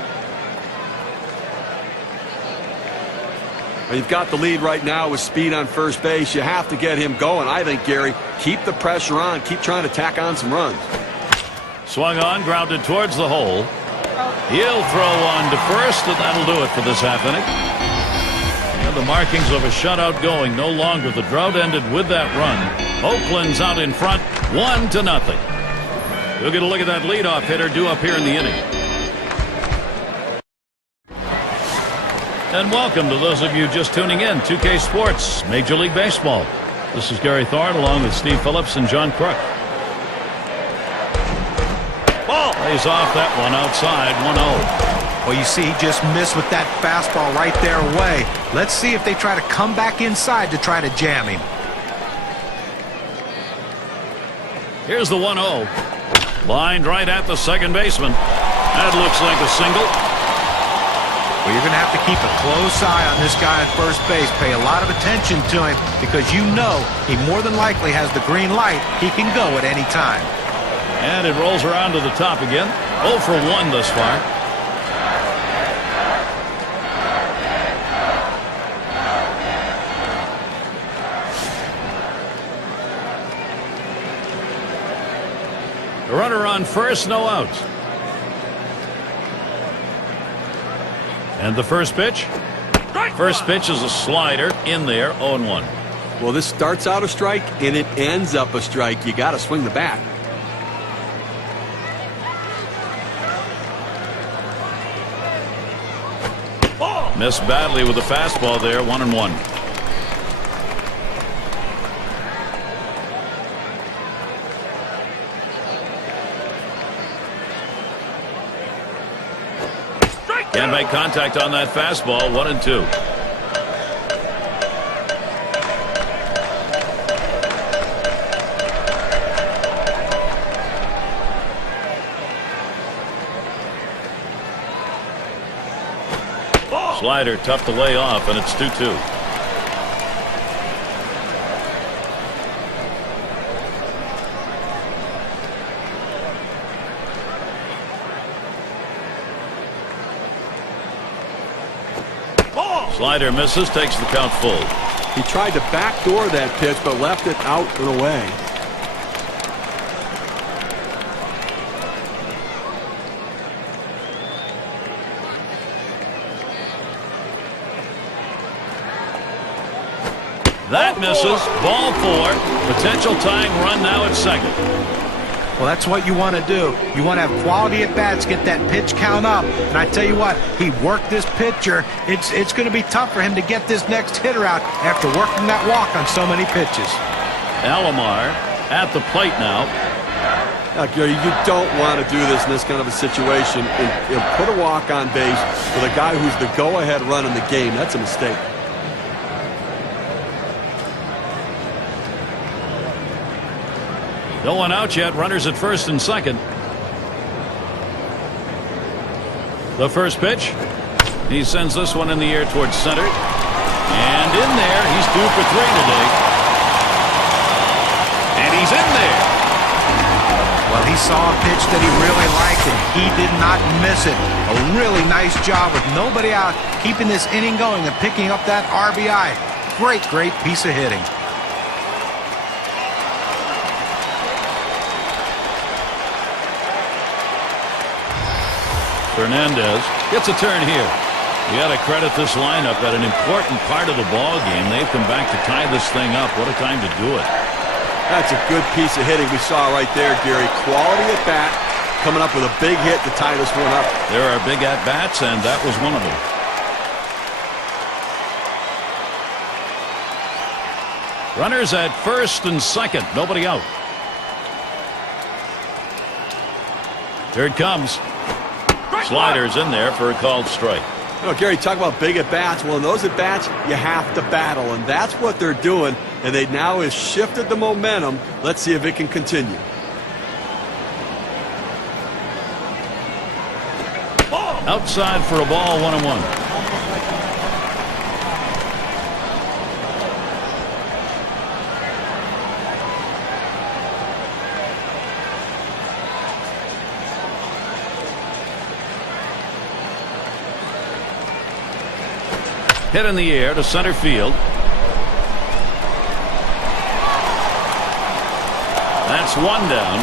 Well, you've got the lead right now with Speed on first base. You have to get him going. I think, Gary, keep the pressure on. Keep trying to tack on some runs. Swung on, grounded towards the hole. He'll throw on to first, and that'll do it for this half inning. And the markings of a shutout going no longer. The drought ended with that run. Oakland's out in front, 1-0. We'll get a look at that leadoff hitter due up here in the inning. And welcome to those of you just tuning in. 2K Sports, Major League Baseball. This is Gary Thorne along with Steve Phillips and John Crook. Ball lays off that one outside, 1-0. Well, you see, he just missed with that fastball right there away. Let's see if they try to come back inside to try to jam him. Here's the 1-0. Lined right at the second baseman. That looks like a single. Well, you're going to have to keep a close eye on this guy at first base. Pay a lot of attention to him because you know he more than likely has the green light. He can go at any time. And it rolls around to the top again. 0 for 1 thus far. The runner on first, no outs. And the first pitch? First pitch is a slider in there, 0-1. Well, this starts out a strike, and it ends up a strike. You got to swing the bat. Missed badly with the fastball there, 1-1. Can't make contact on that fastball, 1-2. Slider tough to lay off, and it's 2-2. Slider misses, takes the count full. He tried to backdoor that pitch, but left it out and away. That misses. Ball 4. Potential tying run now at second. Well, that's what you want to do. You want to have quality at bats, get that pitch count up. And I tell you what, he worked this pitcher. It's going to be tough for him to get this next hitter out after working that walk on so many pitches. Alomar at the plate now. Gary, you don't want to do this in this kind of a situation. And put a walk on base with a guy who's the go-ahead run in the game. That's a mistake. No one out yet. Runners at first and second. The first pitch. He sends this one in the air towards center. And in there. He's due for 3 today. And he's in there. Well, he saw a pitch that he really liked, and he did not miss it. A really nice job with nobody out, keeping this inning going and picking up that RBI. Great piece of hitting. Fernandez gets a turn here. You got to credit this lineup at an important part of the ball game. They've come back to tie this thing up. What a time to do it. That's a good piece of hitting we saw right there, Gary. Quality at bat, coming up with a big hit to tie this one up. There are big at bats, and that was one of them. Runners at first and second. Nobody out. Here it comes. Sliders in there for a called strike. You know, Gary, talk about big at-bats. Well, in those at-bats, you have to battle, and that's what they're doing, and they now have shifted the momentum. Let's see if it can continue. Outside for a ball, 1-1. Hit in the air to center field. That's one down.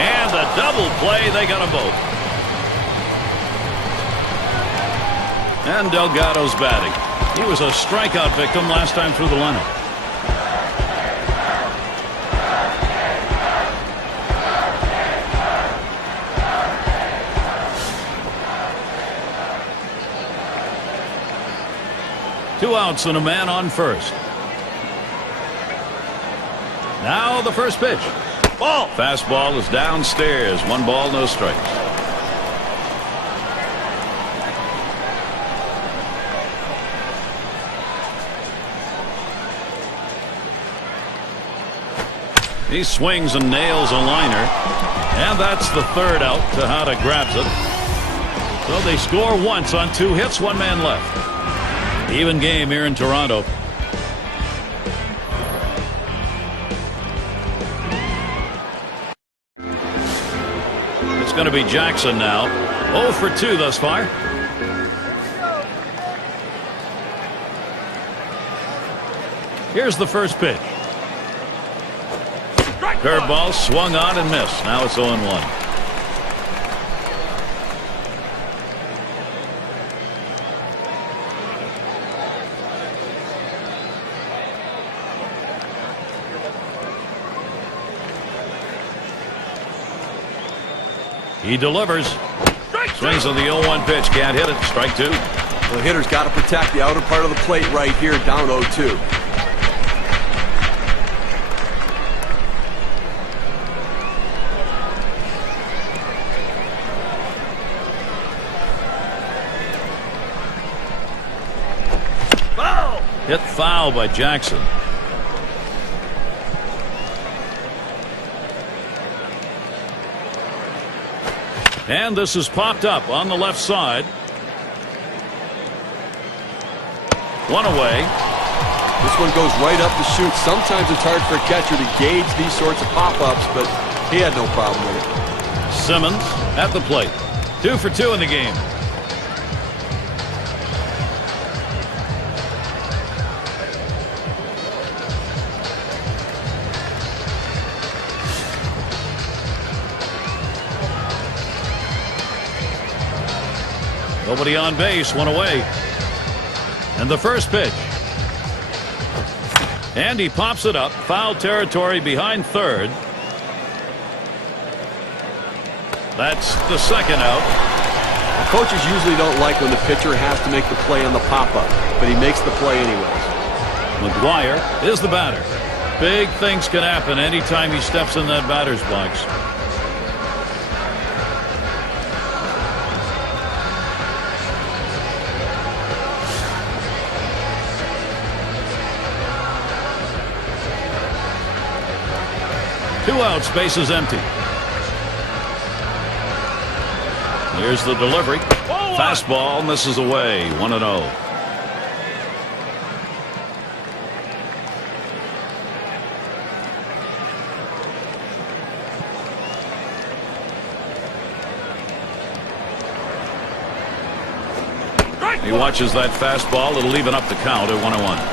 And a double play. They got them both. And Delgado's batting. He was a strikeout victim last time through the lineup. 2 outs and a man on first. Now the first pitch. Ball. Fastball is downstairs. 1 ball, no strikes. He swings and nails a liner. And that's the 3rd out. Tejada grabs it. So they score once on 2 hits, 1 man left. Even game here in Toronto. It's going to be Jackson now. 0 for 2 thus far. Here's the first pitch. Curveball swung on and missed. Now it's 0-1. He delivers. Swings on the 0-1 pitch. Can't hit it. Strike 2. The hitter's got to protect the outer part of the plate right here, down 0-2. Hit foul by Jackson. And this is popped up on the left side. 1 away. This one goes right up the chute. Sometimes it's hard for a catcher to gauge these sorts of pop-ups, but he had no problem with it. Simmons at the plate. 2 for 2 in the game. Nobody on base, 1 away. And the first pitch. And he pops it up. Foul territory behind 3rd. That's the 2nd out. Coaches usually don't like when the pitcher has to make the play on the pop-up, but he makes the play anyways. McGuire is the batter. Big things can happen anytime he steps in that batter's box. Two out, space is empty. Here's the delivery. Fastball misses away. 1-0. He watches that fastball. It'll even up the count at 1-1.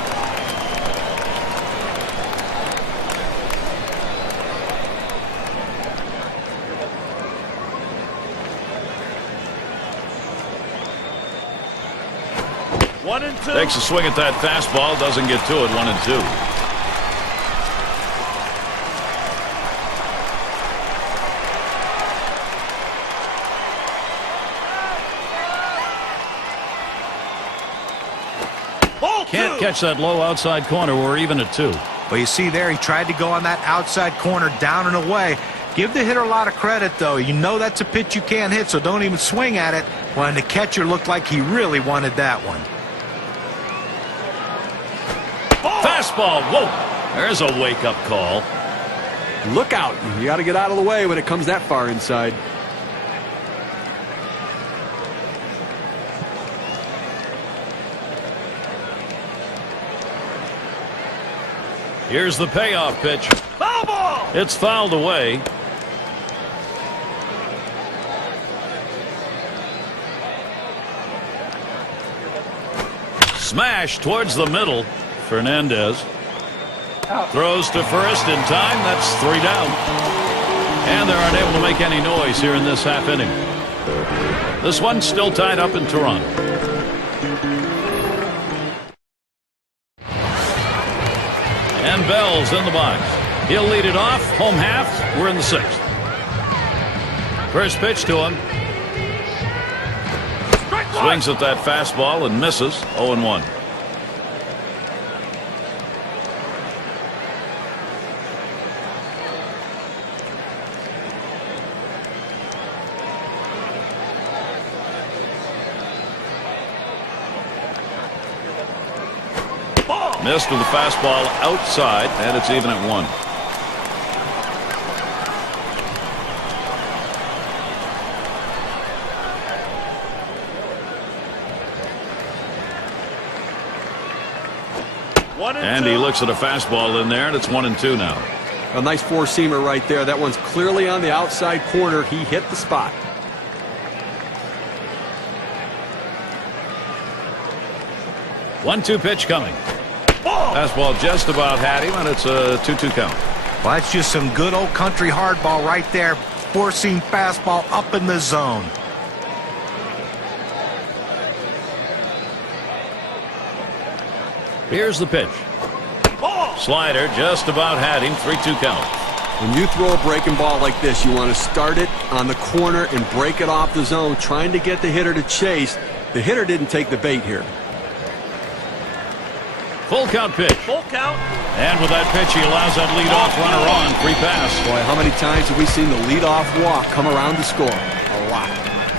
Takes a swing at that fastball, doesn't get to it. 1-2. Can't catch that low outside corner. We're even at 2. Well, you see there, he tried to go on that outside corner, down and away. Give the hitter a lot of credit, though. You know that's a pitch you can't hit, so don't even swing at it. When the catcher looked like he really wanted that one. Fastball. Whoa. There's a wake-up call. Look out. You got to get out of the way when it comes that far inside. Here's the payoff pitch. Foul ball! It's fouled away. Smash towards the middle. Fernandez throws to first in time. That's 3 down. And they're unable to make any noise here in this half inning. This one's still tied up in Toronto. And Bell's in the box. He'll lead it off. Home half. We're in the 6th. First pitch to him. Swings at that fastball and misses. 0-1. Missed with the fastball outside, and it's even at 1. And he looks at a fastball in there, and it's 1-2 now. A nice four-seamer right there. That one's clearly on the outside corner. He hit the spot. One-two pitch coming. Fastball just about had him, and it's a 2-2 count. Well, that's just some good old country hardball right there. Four-seam fastball up in the zone. Here's the pitch. Slider just about had him. 3-2 count. When you throw a breaking ball like this, you want to start it on the corner and break it off the zone, trying to get the hitter to chase. The hitter didn't take the bait here. Full count pitch. Full count. And with that pitch, he allows that leadoff runner on. Free pass. Boy, how many times have we seen the leadoff walk come around to score? A lot.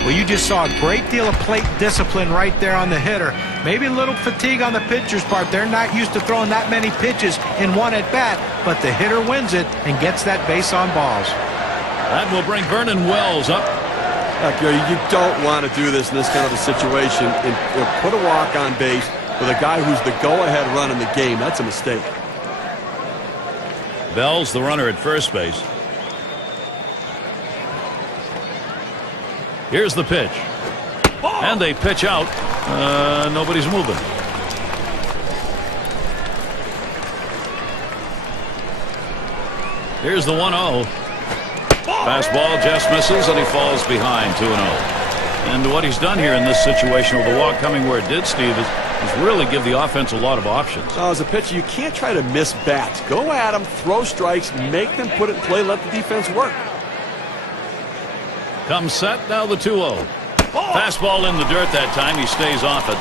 Well, you just saw a great deal of plate discipline right there on the hitter. Maybe a little fatigue on the pitcher's part. They're not used to throwing that many pitches in one at bat, but the hitter wins it and gets that base on balls. That will bring Vernon Wells up. Gary, you don't want to do this in this kind of a situation. And put a walk on base with a guy who's the go-ahead run in the game. That's a mistake. Bell's the runner at first base. Here's the pitch. And they pitch out. Nobody's moving. Here's the 1-0. Fastball just misses, and he falls behind 2-0. And what he's done here in this situation with the walk coming where it did, Steve, is really give the offense a lot of options. As a pitcher, you can't try to miss bats. Go at them, throw strikes, make them put it in play, let the defense work. Comes set, now the 2-0. Fastball in the dirt that time. He stays off it.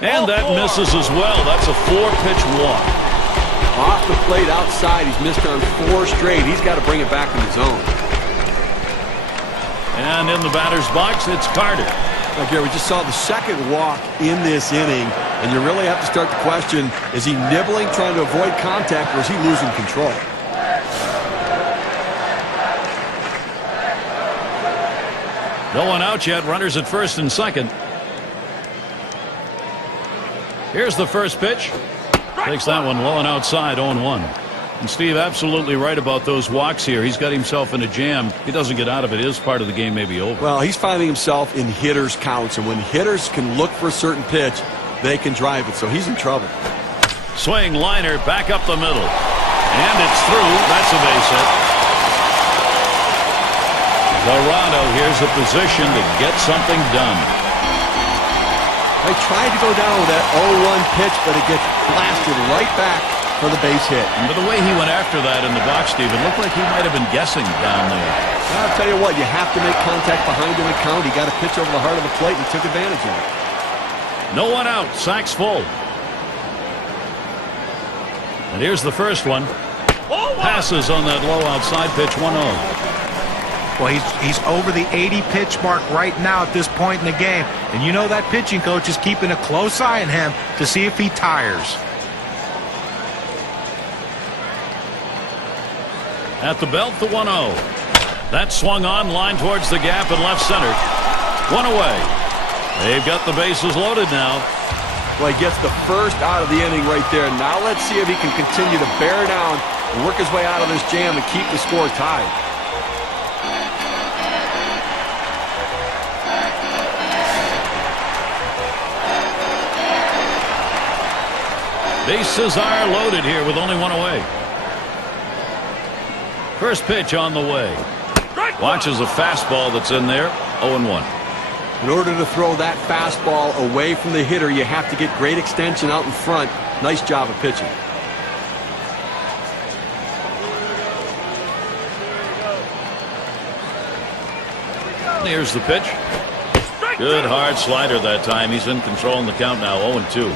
And that misses as well. That's a 4-pitch walk. Off the plate outside. He's missed on 4 straight. He's got to bring it back in the zone. And in the batter's box, it's Carter. Gary, we just saw the second walk in this inning, and you really have to start the question, is he nibbling, trying to avoid contact, or is he losing control? No one out yet. Runners at first and second. Here's the first pitch. Takes that one low and outside, 0-1. And Steve, absolutely right about those walks here. He's got himself in a jam. If he doesn't get out of it, his part of the game may be over. Well, he's finding himself in hitters' counts, and when hitters can look for a certain pitch, they can drive it, so he's in trouble. Swing liner back up the middle. And it's through. That's a base hit. Toronto here's a position to get something done. They tried to go down with that 0-1 pitch, but it gets blasted right back for the base hit. But the way he went after that in the box, Steve, it looked like he might have been guessing down there. I'll tell you what, you have to make contact behind in the count. He got a pitch over the heart of the plate and took advantage of it. No one out. Sack's full. And here's the first one. Passes on that low outside pitch, 1-0. Well, he's over the 80-pitch mark right now at this point in the game. And you know that pitching coach is keeping a close eye on him to see if he tires. At the belt, the 1-0. That swung on, line towards the gap in left center. One away. They've got the bases loaded now. Well, he gets the first out of the inning right there. Now let's see if he can continue to bear down and work his way out of this jam and keep the score tied. Bases are loaded here with only one away. First pitch on the way. Watches a fastball that's in there. 0-1. In order to throw that fastball away from the hitter, you have to get great extension out in front. Nice job of pitching. Here's the pitch. Good hard slider that time. He's in control in the count now. 0-2.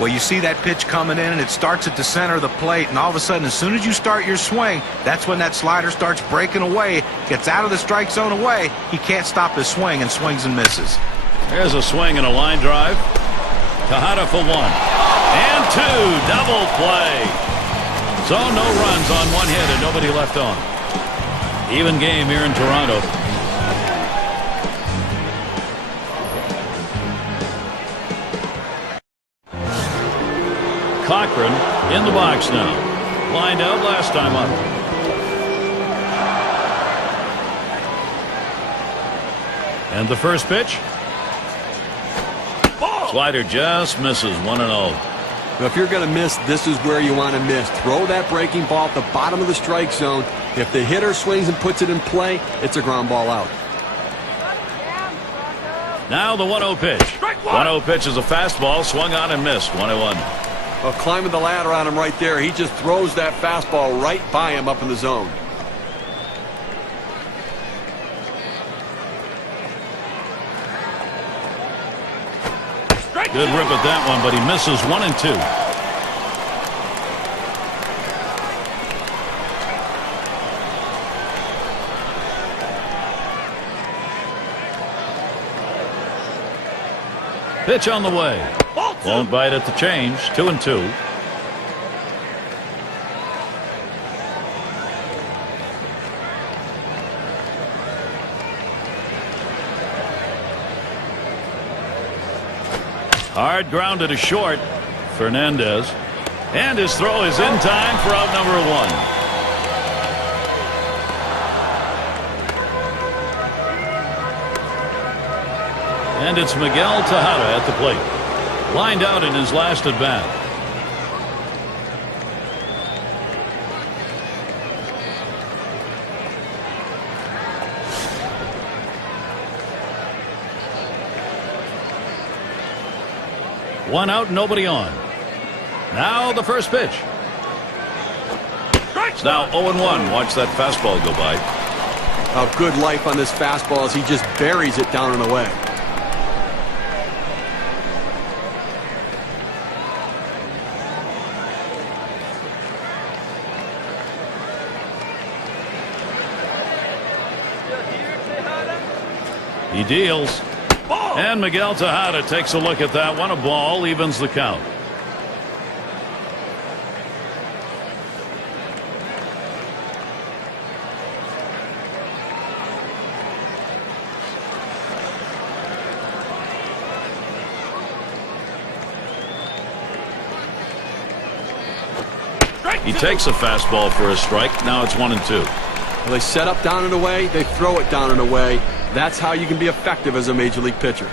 Well, you see that pitch coming in, and it starts at the center of the plate, and all of a sudden, as soon as you start your swing, that's when that slider starts breaking away, gets out of the strike zone away. He can't stop his swing, and swings and misses. Here's a swing and a line drive. Tejada for 1 and 2. Double play. So no runs on 1 hit and nobody left on. Even game here in Toronto. Cochran in the box now. Lined out last time up. And the first pitch. Slider just misses. 1-0. Now, if you're going to miss, this is where you want to miss. Throw that breaking ball at the bottom of the strike zone. If the hitter swings and puts it in play, it's a ground ball out. Now the 1-0 pitch. 1-0 pitch is a fastball, swung on and missed. 1-1. Well, climbing the ladder on him right there. He just throws that fastball right by him up in the zone. Good rip at that one, but he misses. 1 and 2. Pitch on the way. Won't bite at the change. 2 and 2. Hard grounded to short. Fernandez. And his throw is in time for out number 1. And it's Miguel Tejada at the plate. Lined out in his last at bat. One out, nobody on. Now the first pitch. It's now 0-1. Watch that fastball go by. A good life on this fastball as he just buries it down and away. He deals. And Miguel Tejada takes a look at that one. A ball evens the count. He takes a fastball for a strike. Now it's 1 and 2. Well, they set up down and away. They throw it down and away. That's how you can be effective as a major league pitcher.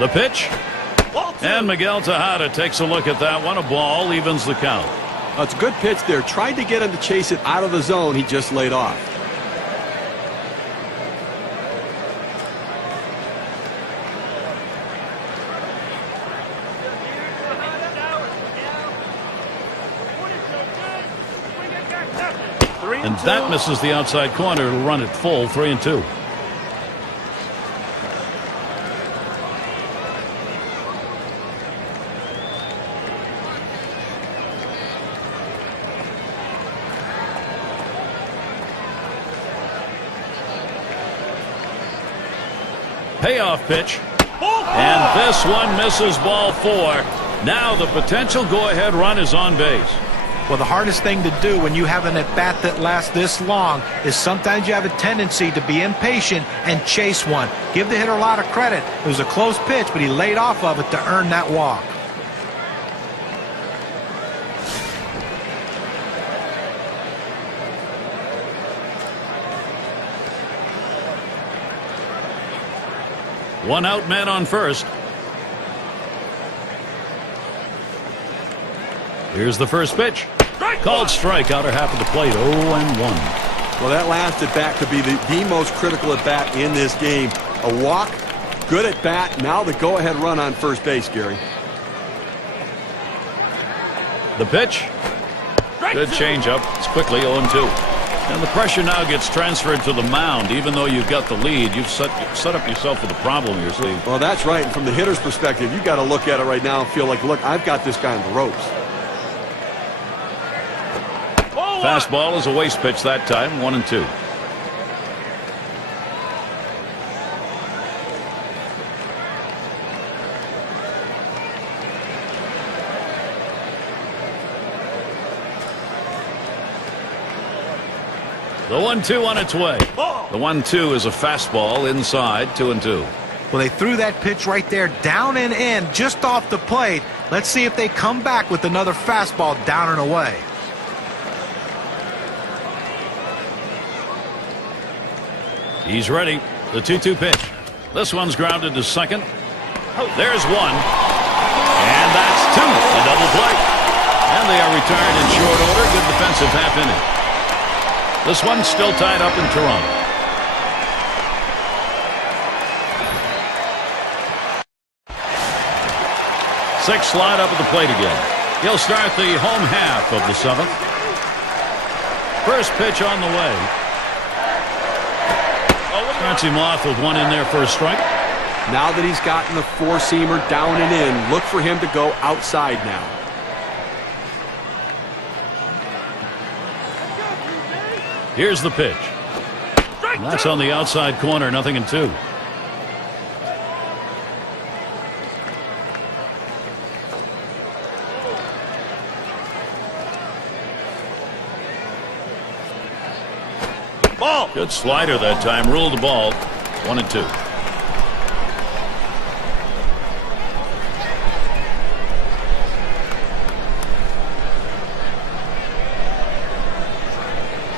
The pitch. And Miguel Tejada takes a look at that one. A ball evens the count. It's a good pitch there. Tried to get him to chase it out of the zone. He just laid off. And that misses the outside corner. It'll run it full. 3 and 2. Payoff pitch. And this one misses ball 4. Now the potential go-ahead run is on base. Well, the hardest thing to do when you have an at-bat that lasts this long is sometimes you have a tendency to be impatient and chase one. Give the hitter a lot of credit. It was a close pitch, but he laid off of it to earn that walk. One out, man on first. Here's the first pitch. Called strike, outer half of the plate. 0-1. Well, that last at bat could be the most critical at bat in this game. A walk, good at bat. Now the go-ahead run on first base, Gary. The pitch. Good changeup. It's quickly 0-2. And the pressure now gets transferred to the mound. Even though you've got the lead, you've set up yourself with a problem here, Steve. Well, that's right. And from the hitter's perspective, you've got to look at it right now and feel like, look, I've got this guy on the ropes. Fastball is a waste pitch that time, 1-2. The 1-2 on its way. The 1-2 is a fastball inside, 2-2. Well, they threw that pitch right there down and in, just off the plate. Let's see if they come back with another fastball down and away. He's ready. The 2-2 pitch. This one's grounded to second. There's one. And that's two. A double play. And they are retired in short order. Good defensive half inning. This one's still tied up in Toronto. Six slide up at the plate again. He'll start the home half of the seventh. First pitch on the way. Starts him off with one in there for a strike. Now that he's gotten the four-seamer down and in, look for him to go outside now. Here's the pitch. And that's on the outside corner, 0-2. Ball. Good slider that time. Ruled the ball. 1-2.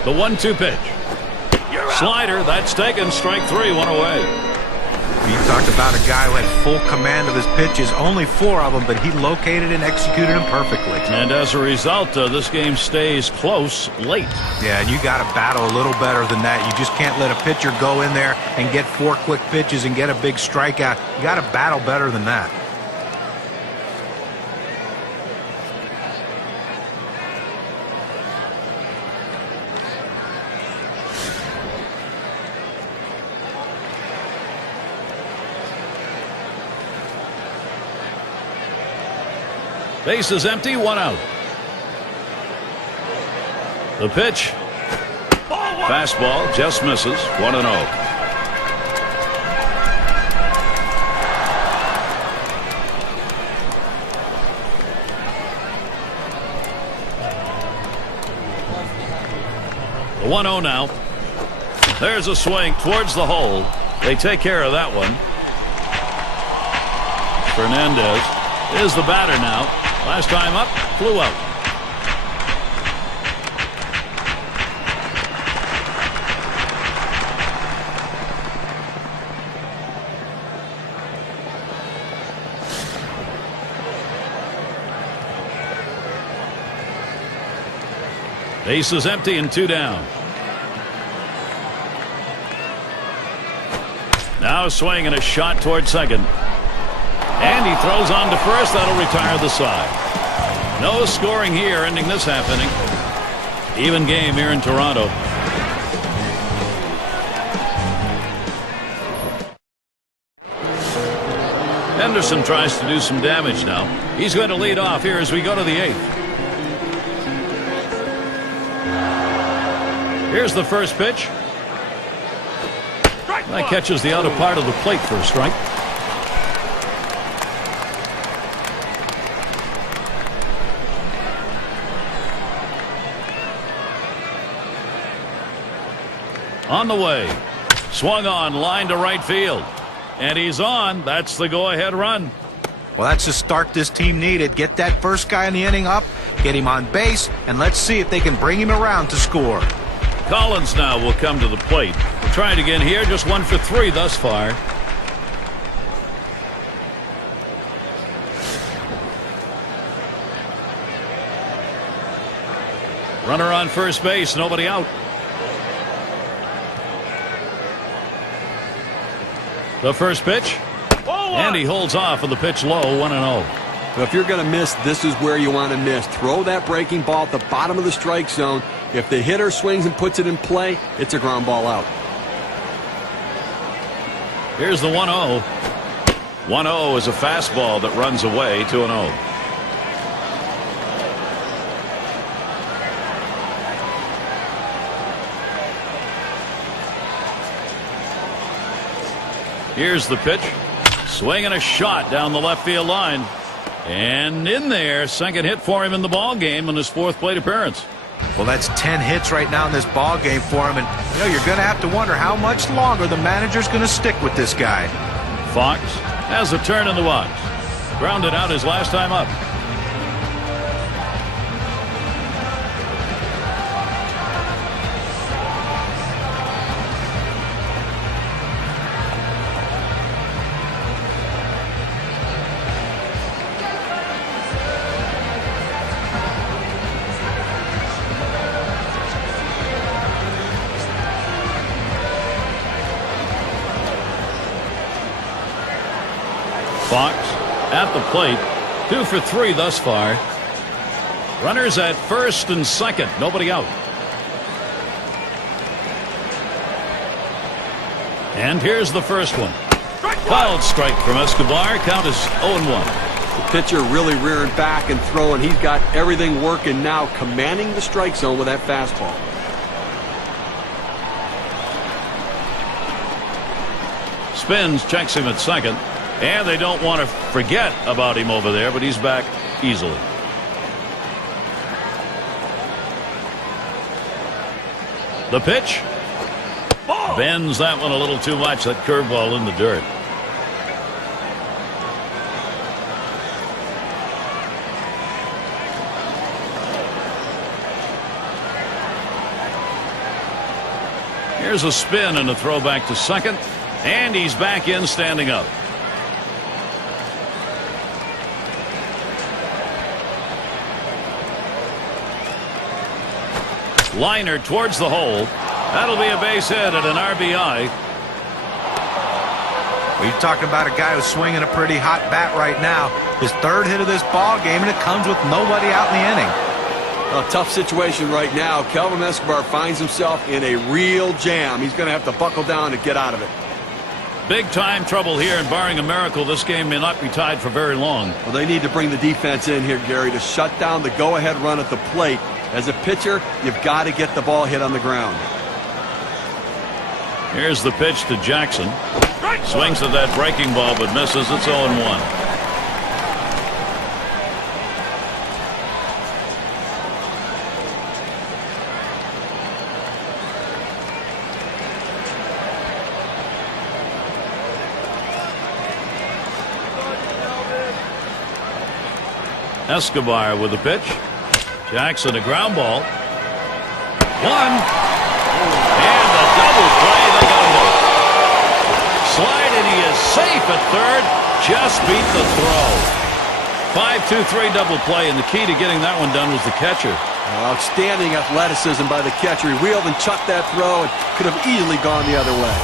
The 1-2 pitch. Slider, that's taken. Strike three, one away. You talked about a guy who had full command of his pitches, only 4 of them, but he located and executed them perfectly. And as a result, this game stays close late. Yeah, and you got to battle a little better than that. You just can't let a pitcher go in there and get 4 quick pitches and get a big strikeout. You got to battle better than that. Base is empty, 1 out. The pitch. Fastball just misses, 1-0. The 1-0 now. There's a swing towards the hole. They take care of that one. Fernandez is the batter now. Last time up, flew out. Base is empty and 2 down. Now a swing and a shot toward second. And he throws on to first. That'll retire the side. No scoring here, ending this half inning. Even game here in Toronto. Henderson tries to do some damage now. He's going to lead off here as we go to the 8th. Here's the first pitch. That catches the outer part of the plate for a strike. On the way. Swung on, line to right field. And he's on. That's the go-ahead run. Well, that's the start this team needed. Get that first guy in the inning up, get him on base, and let's see if they can bring him around to score. Collins now will come to the plate. We're trying again here, just 1 for 3 thus far. Runner on first base, nobody out. The first pitch. And he holds off with the pitch low, 1-0. But if you're going to miss, this is where you want to miss. Throw that breaking ball at the bottom of the strike zone. If the hitter swings and puts it in play, it's a ground ball out. Here's the 1-0. 1-0 is a fastball that runs away, 2-0. Here's the pitch. Swing and a shot down the left field line. And in there, second hit for him in the ball game in his fourth plate appearance. Well, that's 10 hits right now in this ball game for him, and you're going to have to wonder how much longer the manager's going to stick with this guy. Fox has a turn in the box. Grounded out his last time up. Fox at the plate, 2 for 3 thus far. Runners at first and second, nobody out. And here's the first one. Fouled strike from Escobar. Count is 0-1. The pitcher really rearing back and throwing. He's got everything working now, commanding the strike zone with that fastball. Spins, checks him at second. And they don't want to forget about him over there, but he's back easily. The pitch. Bends that one a little too much, that curveball in the dirt. Here's a spin and a throw back to second. And he's back in standing up. Liner towards the hole. That'll be a base hit and an RBI. You're talking about a guy who's swinging a pretty hot bat right now. His third hit of this ball game, and it comes with nobody out in the inning. A tough situation right now. Kelvin Escobar finds himself in a real jam. He's going to have to buckle down to get out of it. Big time trouble here, and barring a miracle, this game may not be tied for very long. Well, they need to bring the defense in here, Gary, to shut down the go-ahead run at the plate. As a pitcher, you've got to get the ball hit on the ground. Here's the pitch to Jackson. Swings at that breaking ball, but misses. It's 0-1. Escobar with the pitch. Jackson a ground ball. 1. And a double play. They got him. Slide and he is safe at third. Just beat the throw. 5-2-3 double play, and the key to getting that one done was the catcher. Outstanding athleticism by the catcher. He wheeled and chucked that throw and could have easily gone the other way.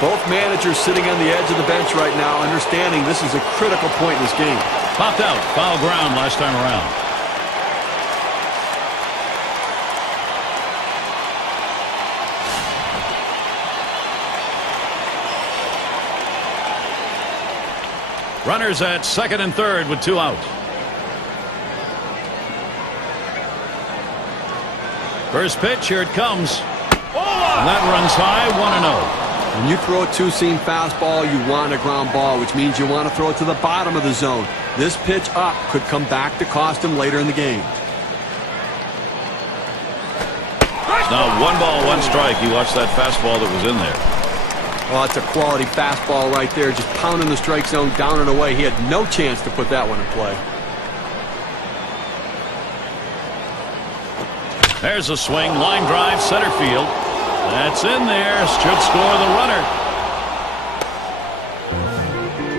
Both managers sitting on the edge of the bench right now, understanding this is a critical point in this game. Popped out. Foul ground last time around. Runners at second and third with 2 outs. First pitch, here it comes. And that runs high, 1-0. When you throw a two-seam fastball, you want a ground ball, which means you want to throw it to the bottom of the zone. This pitch up could come back to cost him later in the game. Now 1 ball, 1 strike. You watch that fastball that was in there. Well, that's a quality fastball right there, just pounding the strike zone down and away. He had no chance to put that one in play. There's a swing, line drive, center field. That's in there. Should score the runner.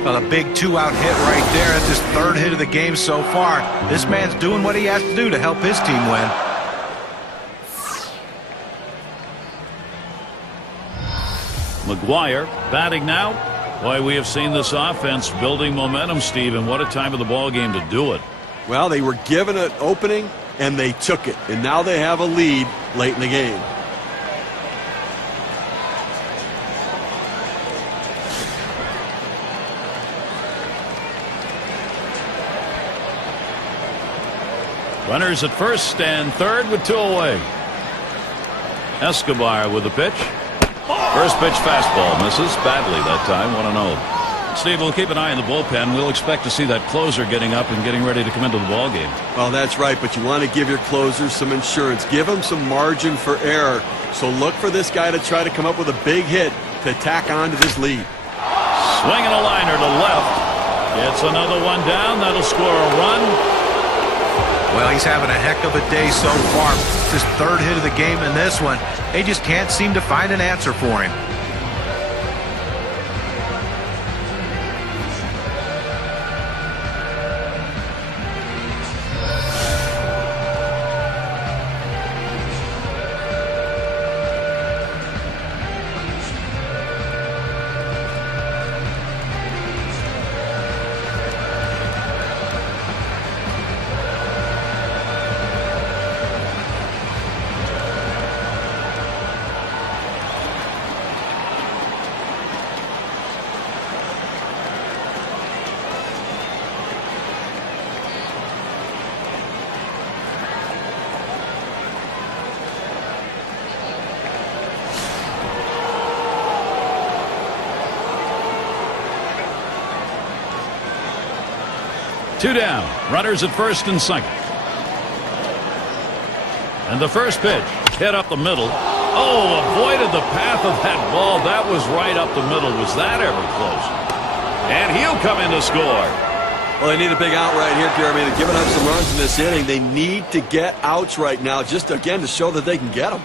Well, a big 2-out hit right there. That's his third hit of the game so far. This man's doing what he has to do to help his team win. McGuire batting now. Boy, we have seen this offense building momentum, Steve, and what a time of the ball game to do it. Well, they were given an opening, and they took it. And now they have a lead late in the game. Runners at first and third with 2 away. Escobar with the pitch. First pitch fastball misses badly that time. 1-0. Steve, we'll keep an eye on the bullpen. We'll expect to see that closer getting up and getting ready to come into the ball game. Well, that's right, but you want to give your closers some insurance. Give them some margin for error. So look for this guy to try to come up with a big hit to tack on to this lead. Swinging a liner to left. Gets another one down. That'll score a run. Well, he's having a heck of a day so far. It's his third hit of the game in this one. They just can't seem to find an answer for him. Two down. Runners at first and second. And the first pitch hit up the middle. Oh, avoided the path of that ball. That was right up the middle. Was that ever close? And he'll come in to score. Well, they need a big out right here, Jeremy. They're giving up some runs in this inning. They need to get outs right now, just again to show that they can get them.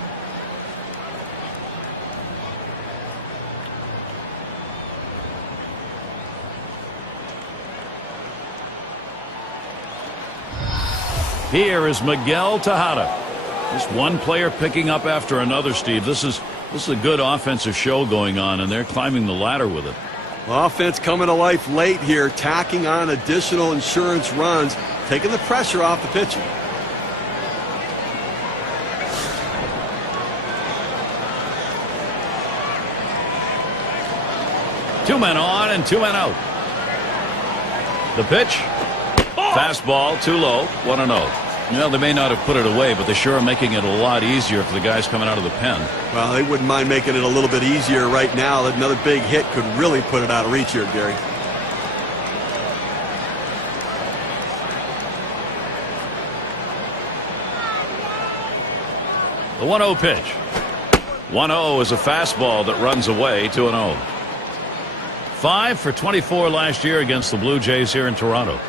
Here is Miguel Tejada. Just one player picking up after another, Steve. This is a good offensive show going on, and they're climbing the ladder with it. Well, offense coming to life late here, tacking on additional insurance runs, taking the pressure off the pitching. Two men on and 2 men out. The pitch. Fastball, too low. 1-0. Well, they may not have put it away, but they sure are making it a lot easier for the guys coming out of the pen. Well, they wouldn't mind making it a little bit easier right now. Another big hit could really put it out of reach here, Gary. The 1-0 pitch. 1-0 is a fastball that runs away. 2-0. 5 for 24 last year against the Blue Jays here in Toronto.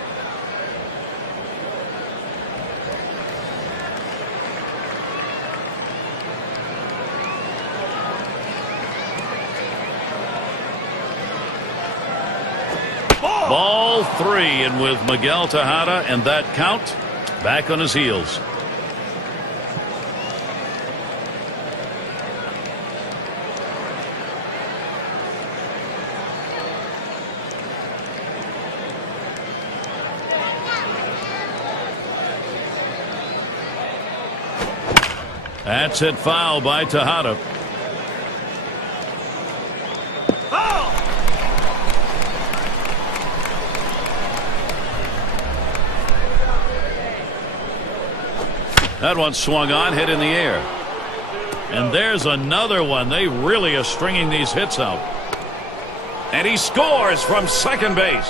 Ball 3, and with Miguel Tejada and that count, back on his heels. That's hit foul by Tejada. That one swung on, hit in the air. And there's another one. They really are stringing these hits out. And he scores from second base.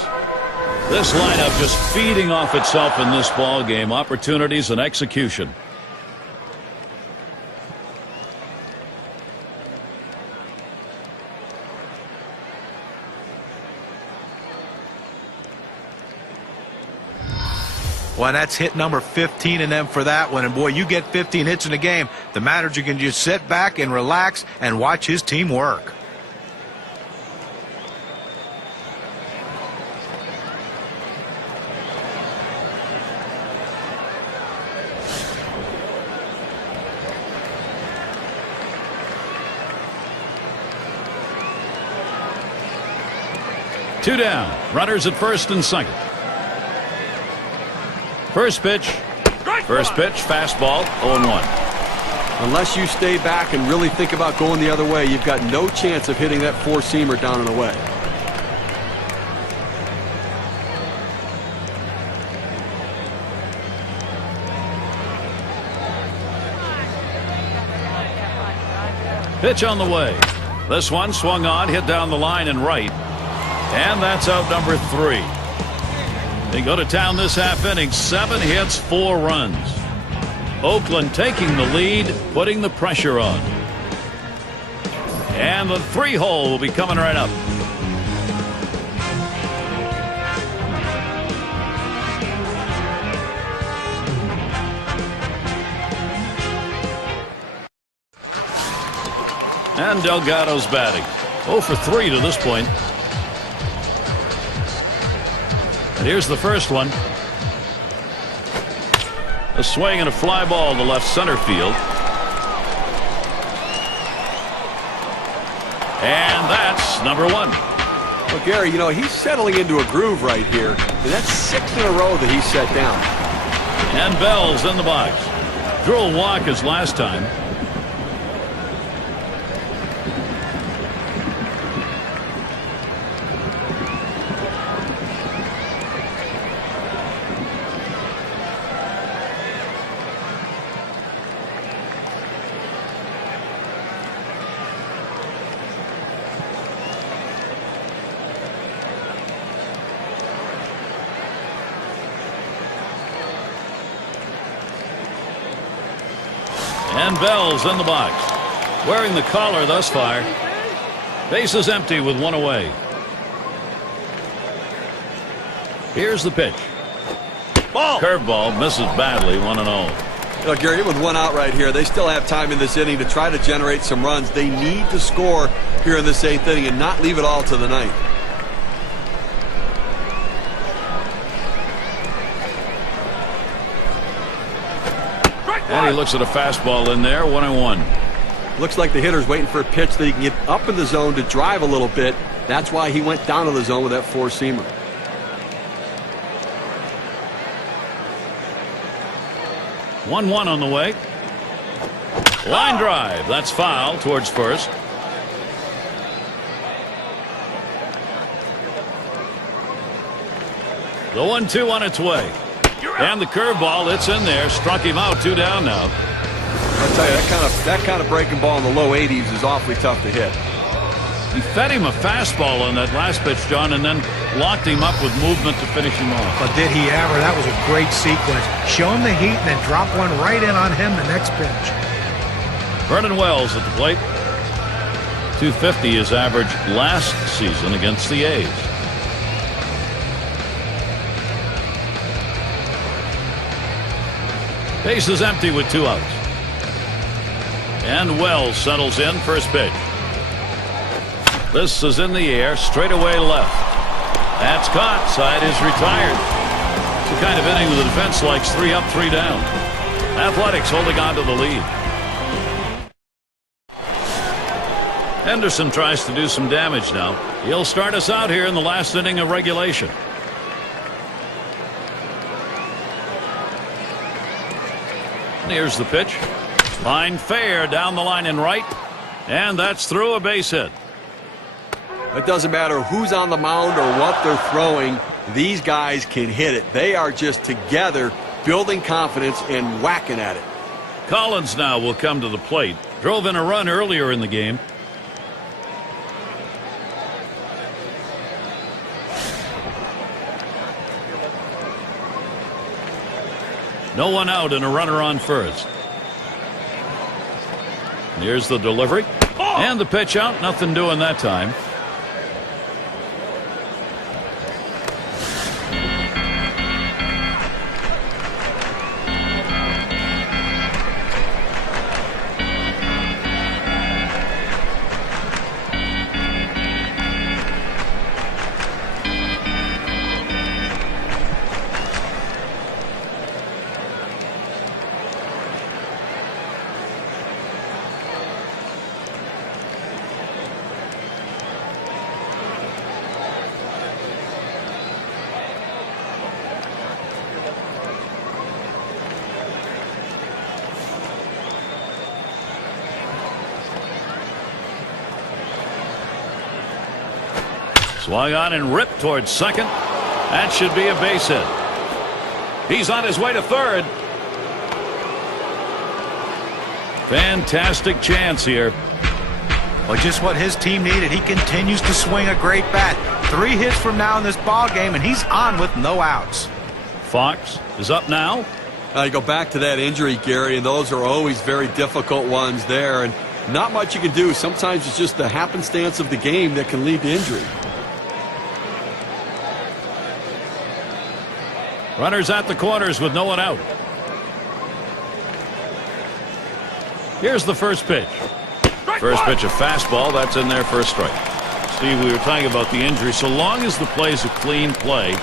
This lineup just feeding off itself in this ball game. Opportunities and execution. Well, that's hit number 15 in them for that one. And, boy, you get 15 hits in a game. The manager can just sit back and relax and watch his team work. 2 down. Runners at first and second. First pitch. Fastball, 0-1. Unless you stay back and really think about going the other way, you've got no chance of hitting that four-seamer down and away. Pitch on the way. This one swung on, hit down the line and right. And that's out number 3. They go to town this half inning. 7 hits, 4 runs. Oakland taking the lead, putting the pressure on. And the 3-hole will be coming right up. And Delgado's batting. 0 for 3 to this point. And here's the first one. A swing and a fly ball to left center field. And that's number 1. Well, Gary, you know, he's settling into a groove right here. And that's 6 in a row that he's set down. And Bell's in the box. Drew a walk as last time. And Bell's in the box. Wearing the collar thus far. Bases empty with 1 away. Here's the pitch. Ball. Curveball misses badly, 1-0. You know, Gary, with 1 out right here, they still have time in this inning to try to generate some runs. They need to score here in this 8th inning and not leave it all to the 9th. And he looks at a fastball in there, 1-1. Looks like the hitter's waiting for a pitch that he can get up in the zone to drive a little bit. That's why he went down to the zone with that four-seamer. One on the way. Line drive. That's foul towards first. The 1-2 on its way. And the curveball, it's in there. Struck him out. 2 down now. I'll tell you, that kind of breaking ball in the low 80s is awfully tough to hit. He fed him a fastball on that last pitch, John, and then locked him up with movement to finish him off. But did he ever? That was a great sequence. Show him the heat and then drop one right in on him the next pitch. Vernon Wells at the plate. 250 is average last season against the A's. Base is empty with 2 outs. And Wells settles in. First pitch. This is in the air. Straight away left. That's caught. Side is retired. It's the kind of inning the defense likes. 3 up, 3 down. Athletics holding on to the lead. Henderson tries to do some damage now. He'll start us out here in the last inning of regulation. Here's the pitch. Line fair down the line and right. And that's through, a base hit. It doesn't matter who's on the mound or what they're throwing. These guys can hit it. They are just together building confidence and whacking at it. Collins now will come to the plate. Drove in a run earlier in the game. No one out and a runner on first. Here's the delivery. And the pitch out. Nothing doing that time. Swung on and ripped towards second. That should be a base hit. He's on his way to third. Fantastic chance here. Well, just what his team needed. He continues to swing a great bat. 3 hits from now in this ball game, and he's on with no outs. Fox is up now. You go back to that injury, Gary, and those are always very difficult ones there, and not much you can do. Sometimes it's just the happenstance of the game that can lead to injury. Runners at the corners with no one out. Here's the first pitch. First pitch, a fastball. That's in there for a strike. Steve, we were talking about the injury. So long as the play's a clean play,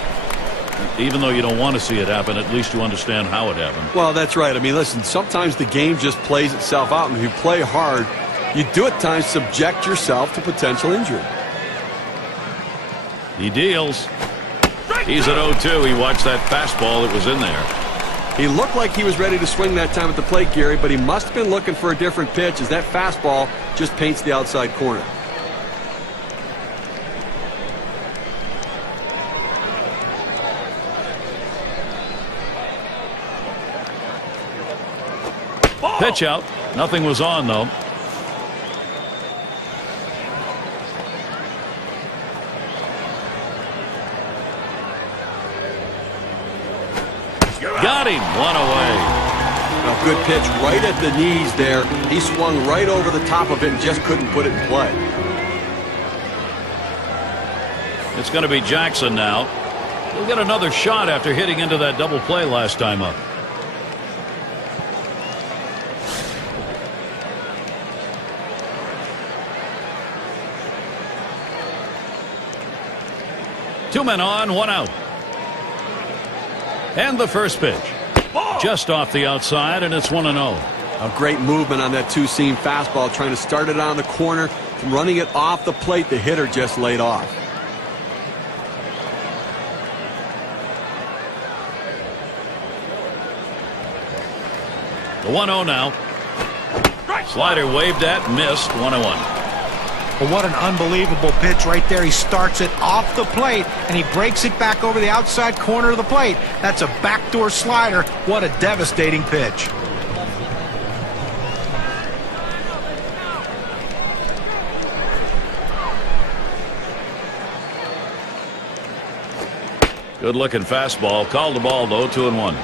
even though you don't want to see it happen, at least you understand how it happened. Well, that's right. I mean, listen, sometimes the game just plays itself out, and if you play hard, you do at times subject yourself to potential injury. He deals. He's at 0-2. He watched that fastball that was in there. He looked like he was ready to swing that time at the plate, Gary, but he must have been looking for a different pitch as that fastball just paints the outside corner. Pitch out. Nothing was on, though. Got him. One away. A good pitch right at the knees there. He swung right over the top of it and just couldn't put it in play. It's going to be Jackson now. He'll get another shot after hitting into that double play last time up. Two men on, one out. And the first pitch. Just off the outside, and it's 1-0. A great movement on that two-seam fastball, trying to start it on the corner, running it off the plate. The hitter just laid off. The 1-0 now. Slider waved at, missed. 1-1. But what an unbelievable pitch right there. He starts it off the plate, and he breaks it back over the outside corner of the plate. That's a backdoor slider. What a devastating pitch. Good-looking fastball. Called the ball, though. 2-1.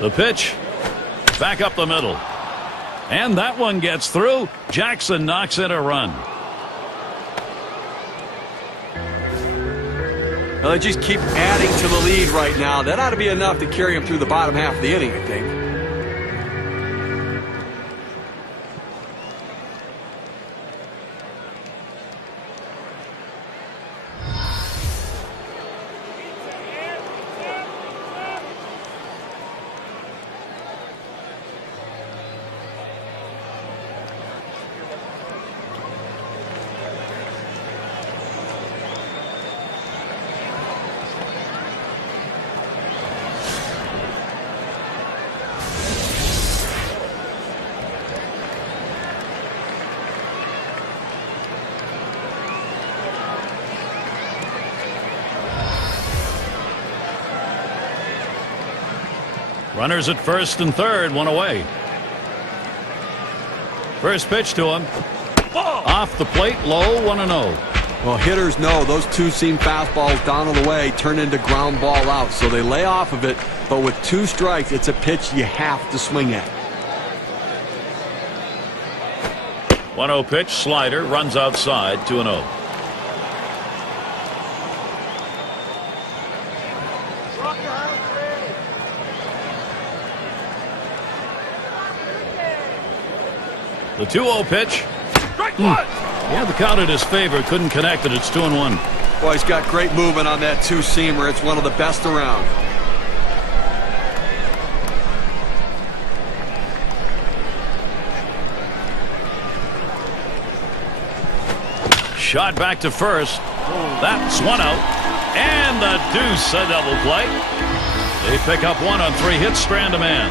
The pitch back up the middle, and that one gets through. Jackson knocks in a run. Well, they just keep adding to the lead right now. That ought to be enough to carry him through the bottom half of the inning, I think. Runners at first and third, one away. First pitch to him. Off the plate, low, 1-0. Well, hitters know those two-seam fastballs down on the way turn into ground ball out, so they lay off of it, but with 2 strikes, it's a pitch you have to swing at. 1-0 pitch, slider, runs outside, 2-0. The 2-0 pitch. Yeah, the count in his favor. Couldn't connect it. It's 2-1. Boy, he's got great movement on that two-seamer. It's one of the best around. Shot back to first. That's one out. And the deuce, a double play. They pick up one on 3 hits, strand a man.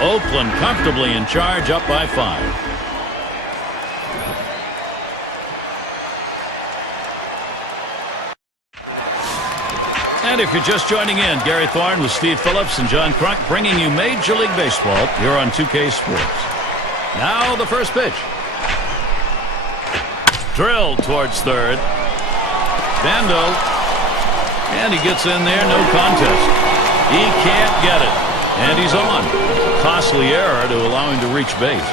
Oakland comfortably in charge, up by 5. And if you're just joining in, Gary Thorne with Steve Phillips and John Crunk bringing you Major League Baseball here on 2K Sports. Now the first pitch. Drilled towards third. Bando. And he gets in there, no contest. He can't get it. And he's on. Costly error to allow him to reach base.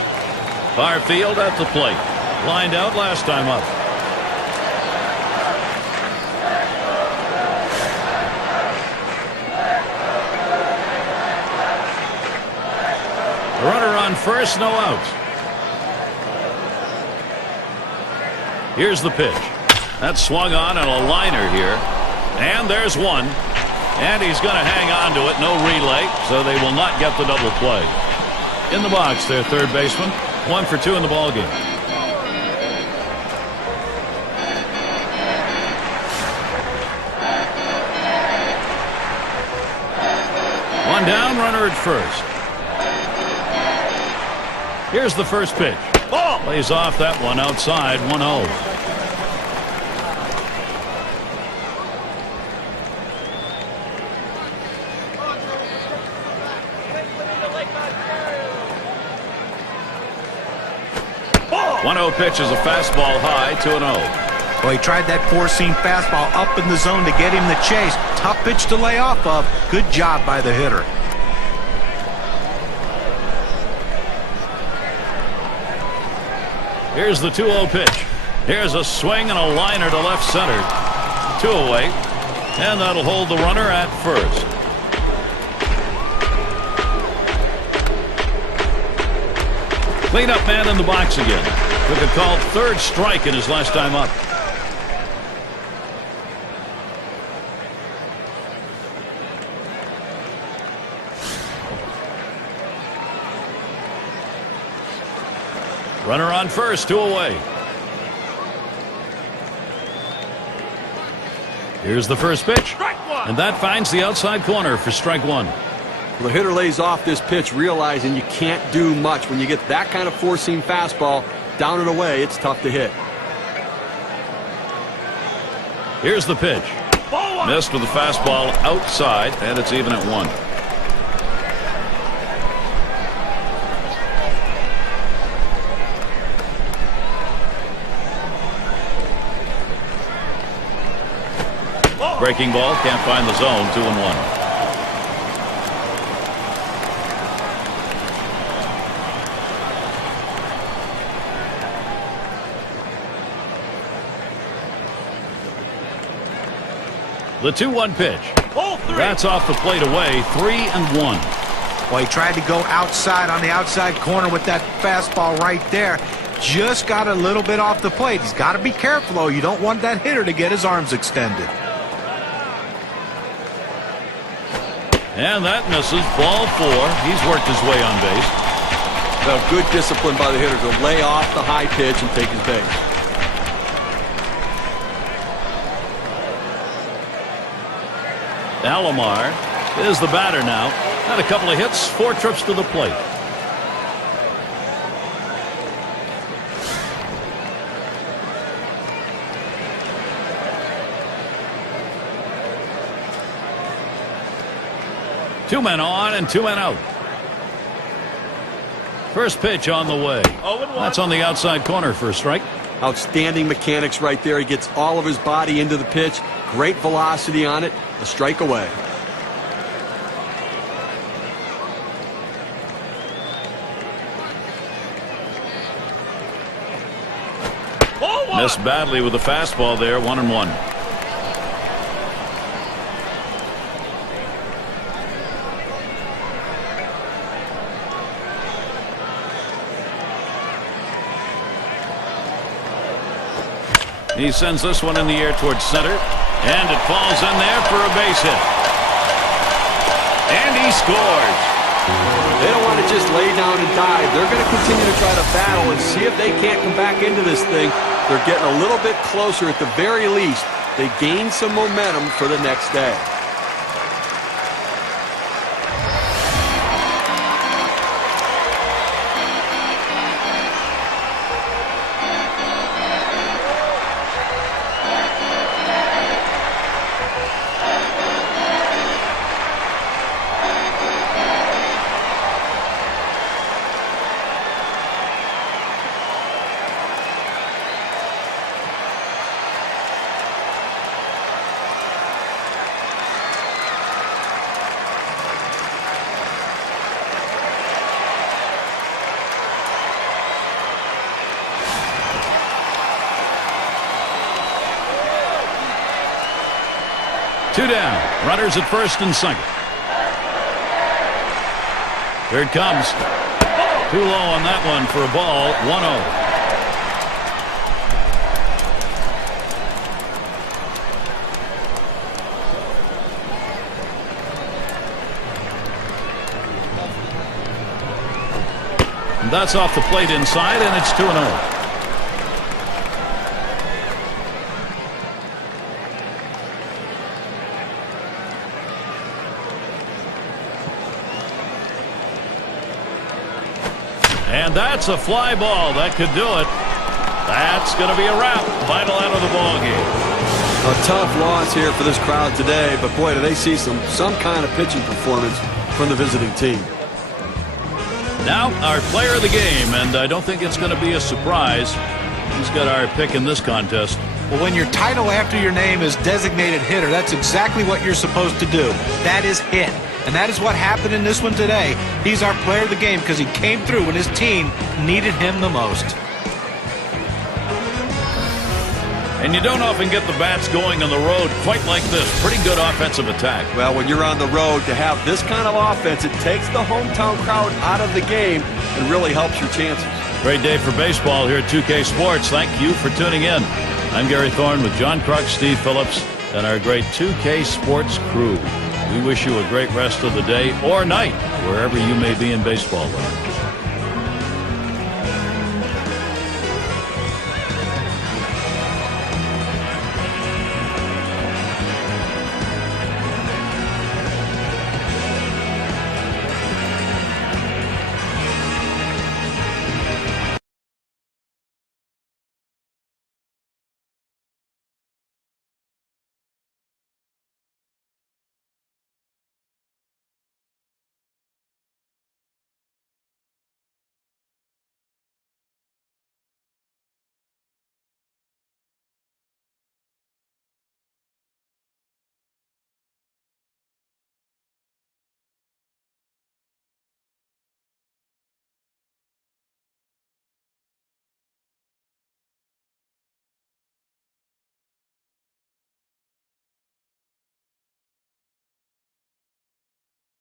Far field at the plate. Lined out last time up. Runner on first, no outs. Here's the pitch. That's swung on and a liner here. And there's one. And he's going to hang on to it. No relay, so they will not get the double play. In the box, their third baseman. 1 for 2 in the ballgame. One down, runner at first. Here's the first pitch. Ball. Lays off that one outside, 1-0. Ball. 1-0 pitch is a fastball high, 2-0. Well, he tried that four-seam fastball up in the zone to get him the chase. Tough pitch to lay off of. Good job by the hitter. Here's the 2-0 pitch. Here's a swing and a liner to left center. 2 away. And that'll hold the runner at first. Cleanup man in the box again. Took a called third strike in his last time up. Runner on first, 2 away. Here's the first pitch. And that finds the outside corner for strike 1. Well, the hitter lays off this pitch, realizing you can't do much. When you get that kind of four-seam fastball down and away, it's tough to hit. Here's the pitch. Missed with the fastball outside, and it's even at 1. Breaking ball, can't find the zone, 2-1. The 2-1 pitch. That's off the plate away, 3-1. Well, he tried to go outside on the outside corner with that fastball right there. Just got a little bit off the plate. He's got to be careful, though. You don't want that hitter to get his arms extended. And that misses. Ball 4. He's worked his way on base. Well, good discipline by the hitter to lay off the high pitch and take his base. Alomar is the batter now. Had a couple of hits, 4 trips to the plate. Two men on and 2 men out. First pitch on the way. That's on the outside corner for a strike. Outstanding mechanics right there. He gets all of his body into the pitch. Great velocity on it. A strike away. Missed badly with the fastball there, 1-1. He sends this one in the air towards center, and it falls in there for a base hit. And he scores. They don't want to just lay down and dive. They're going to continue to try to battle and see if they can't come back into this thing They're getting a little bit closer at the very least. They gain some momentum for the next day. Two down. Runners at first and second. Here it comes. Too low on that one for a ball. 1-0. And that's off the plate inside, and it's 2-0. And that's a fly ball. That could do it. That's going to be a wrap. Final out of the ball game. A tough loss here for this crowd today, but boy, do they see some kind of pitching performance from the visiting team. Now our player of the game, and I don't think it's going to be a surprise. He's got our pick in this contest. Well, when your title after your name is designated hitter, that's exactly what you're supposed to do. That is hit. And that is what happened in this one today. He's our player of the game because he came through when his team needed him the most. And you don't often get the bats going on the road quite like this. Pretty good offensive attack. Well, when you're on the road, to have this kind of offense, it takes the hometown crowd out of the game and really helps your chances. Great day for baseball here at 2K Sports. Thank you for tuning in. I'm Gary Thorne with John Kruk, Steve Phillips, and our great 2K Sports crew. We wish you a great rest of the day or night, wherever you may be in baseball land.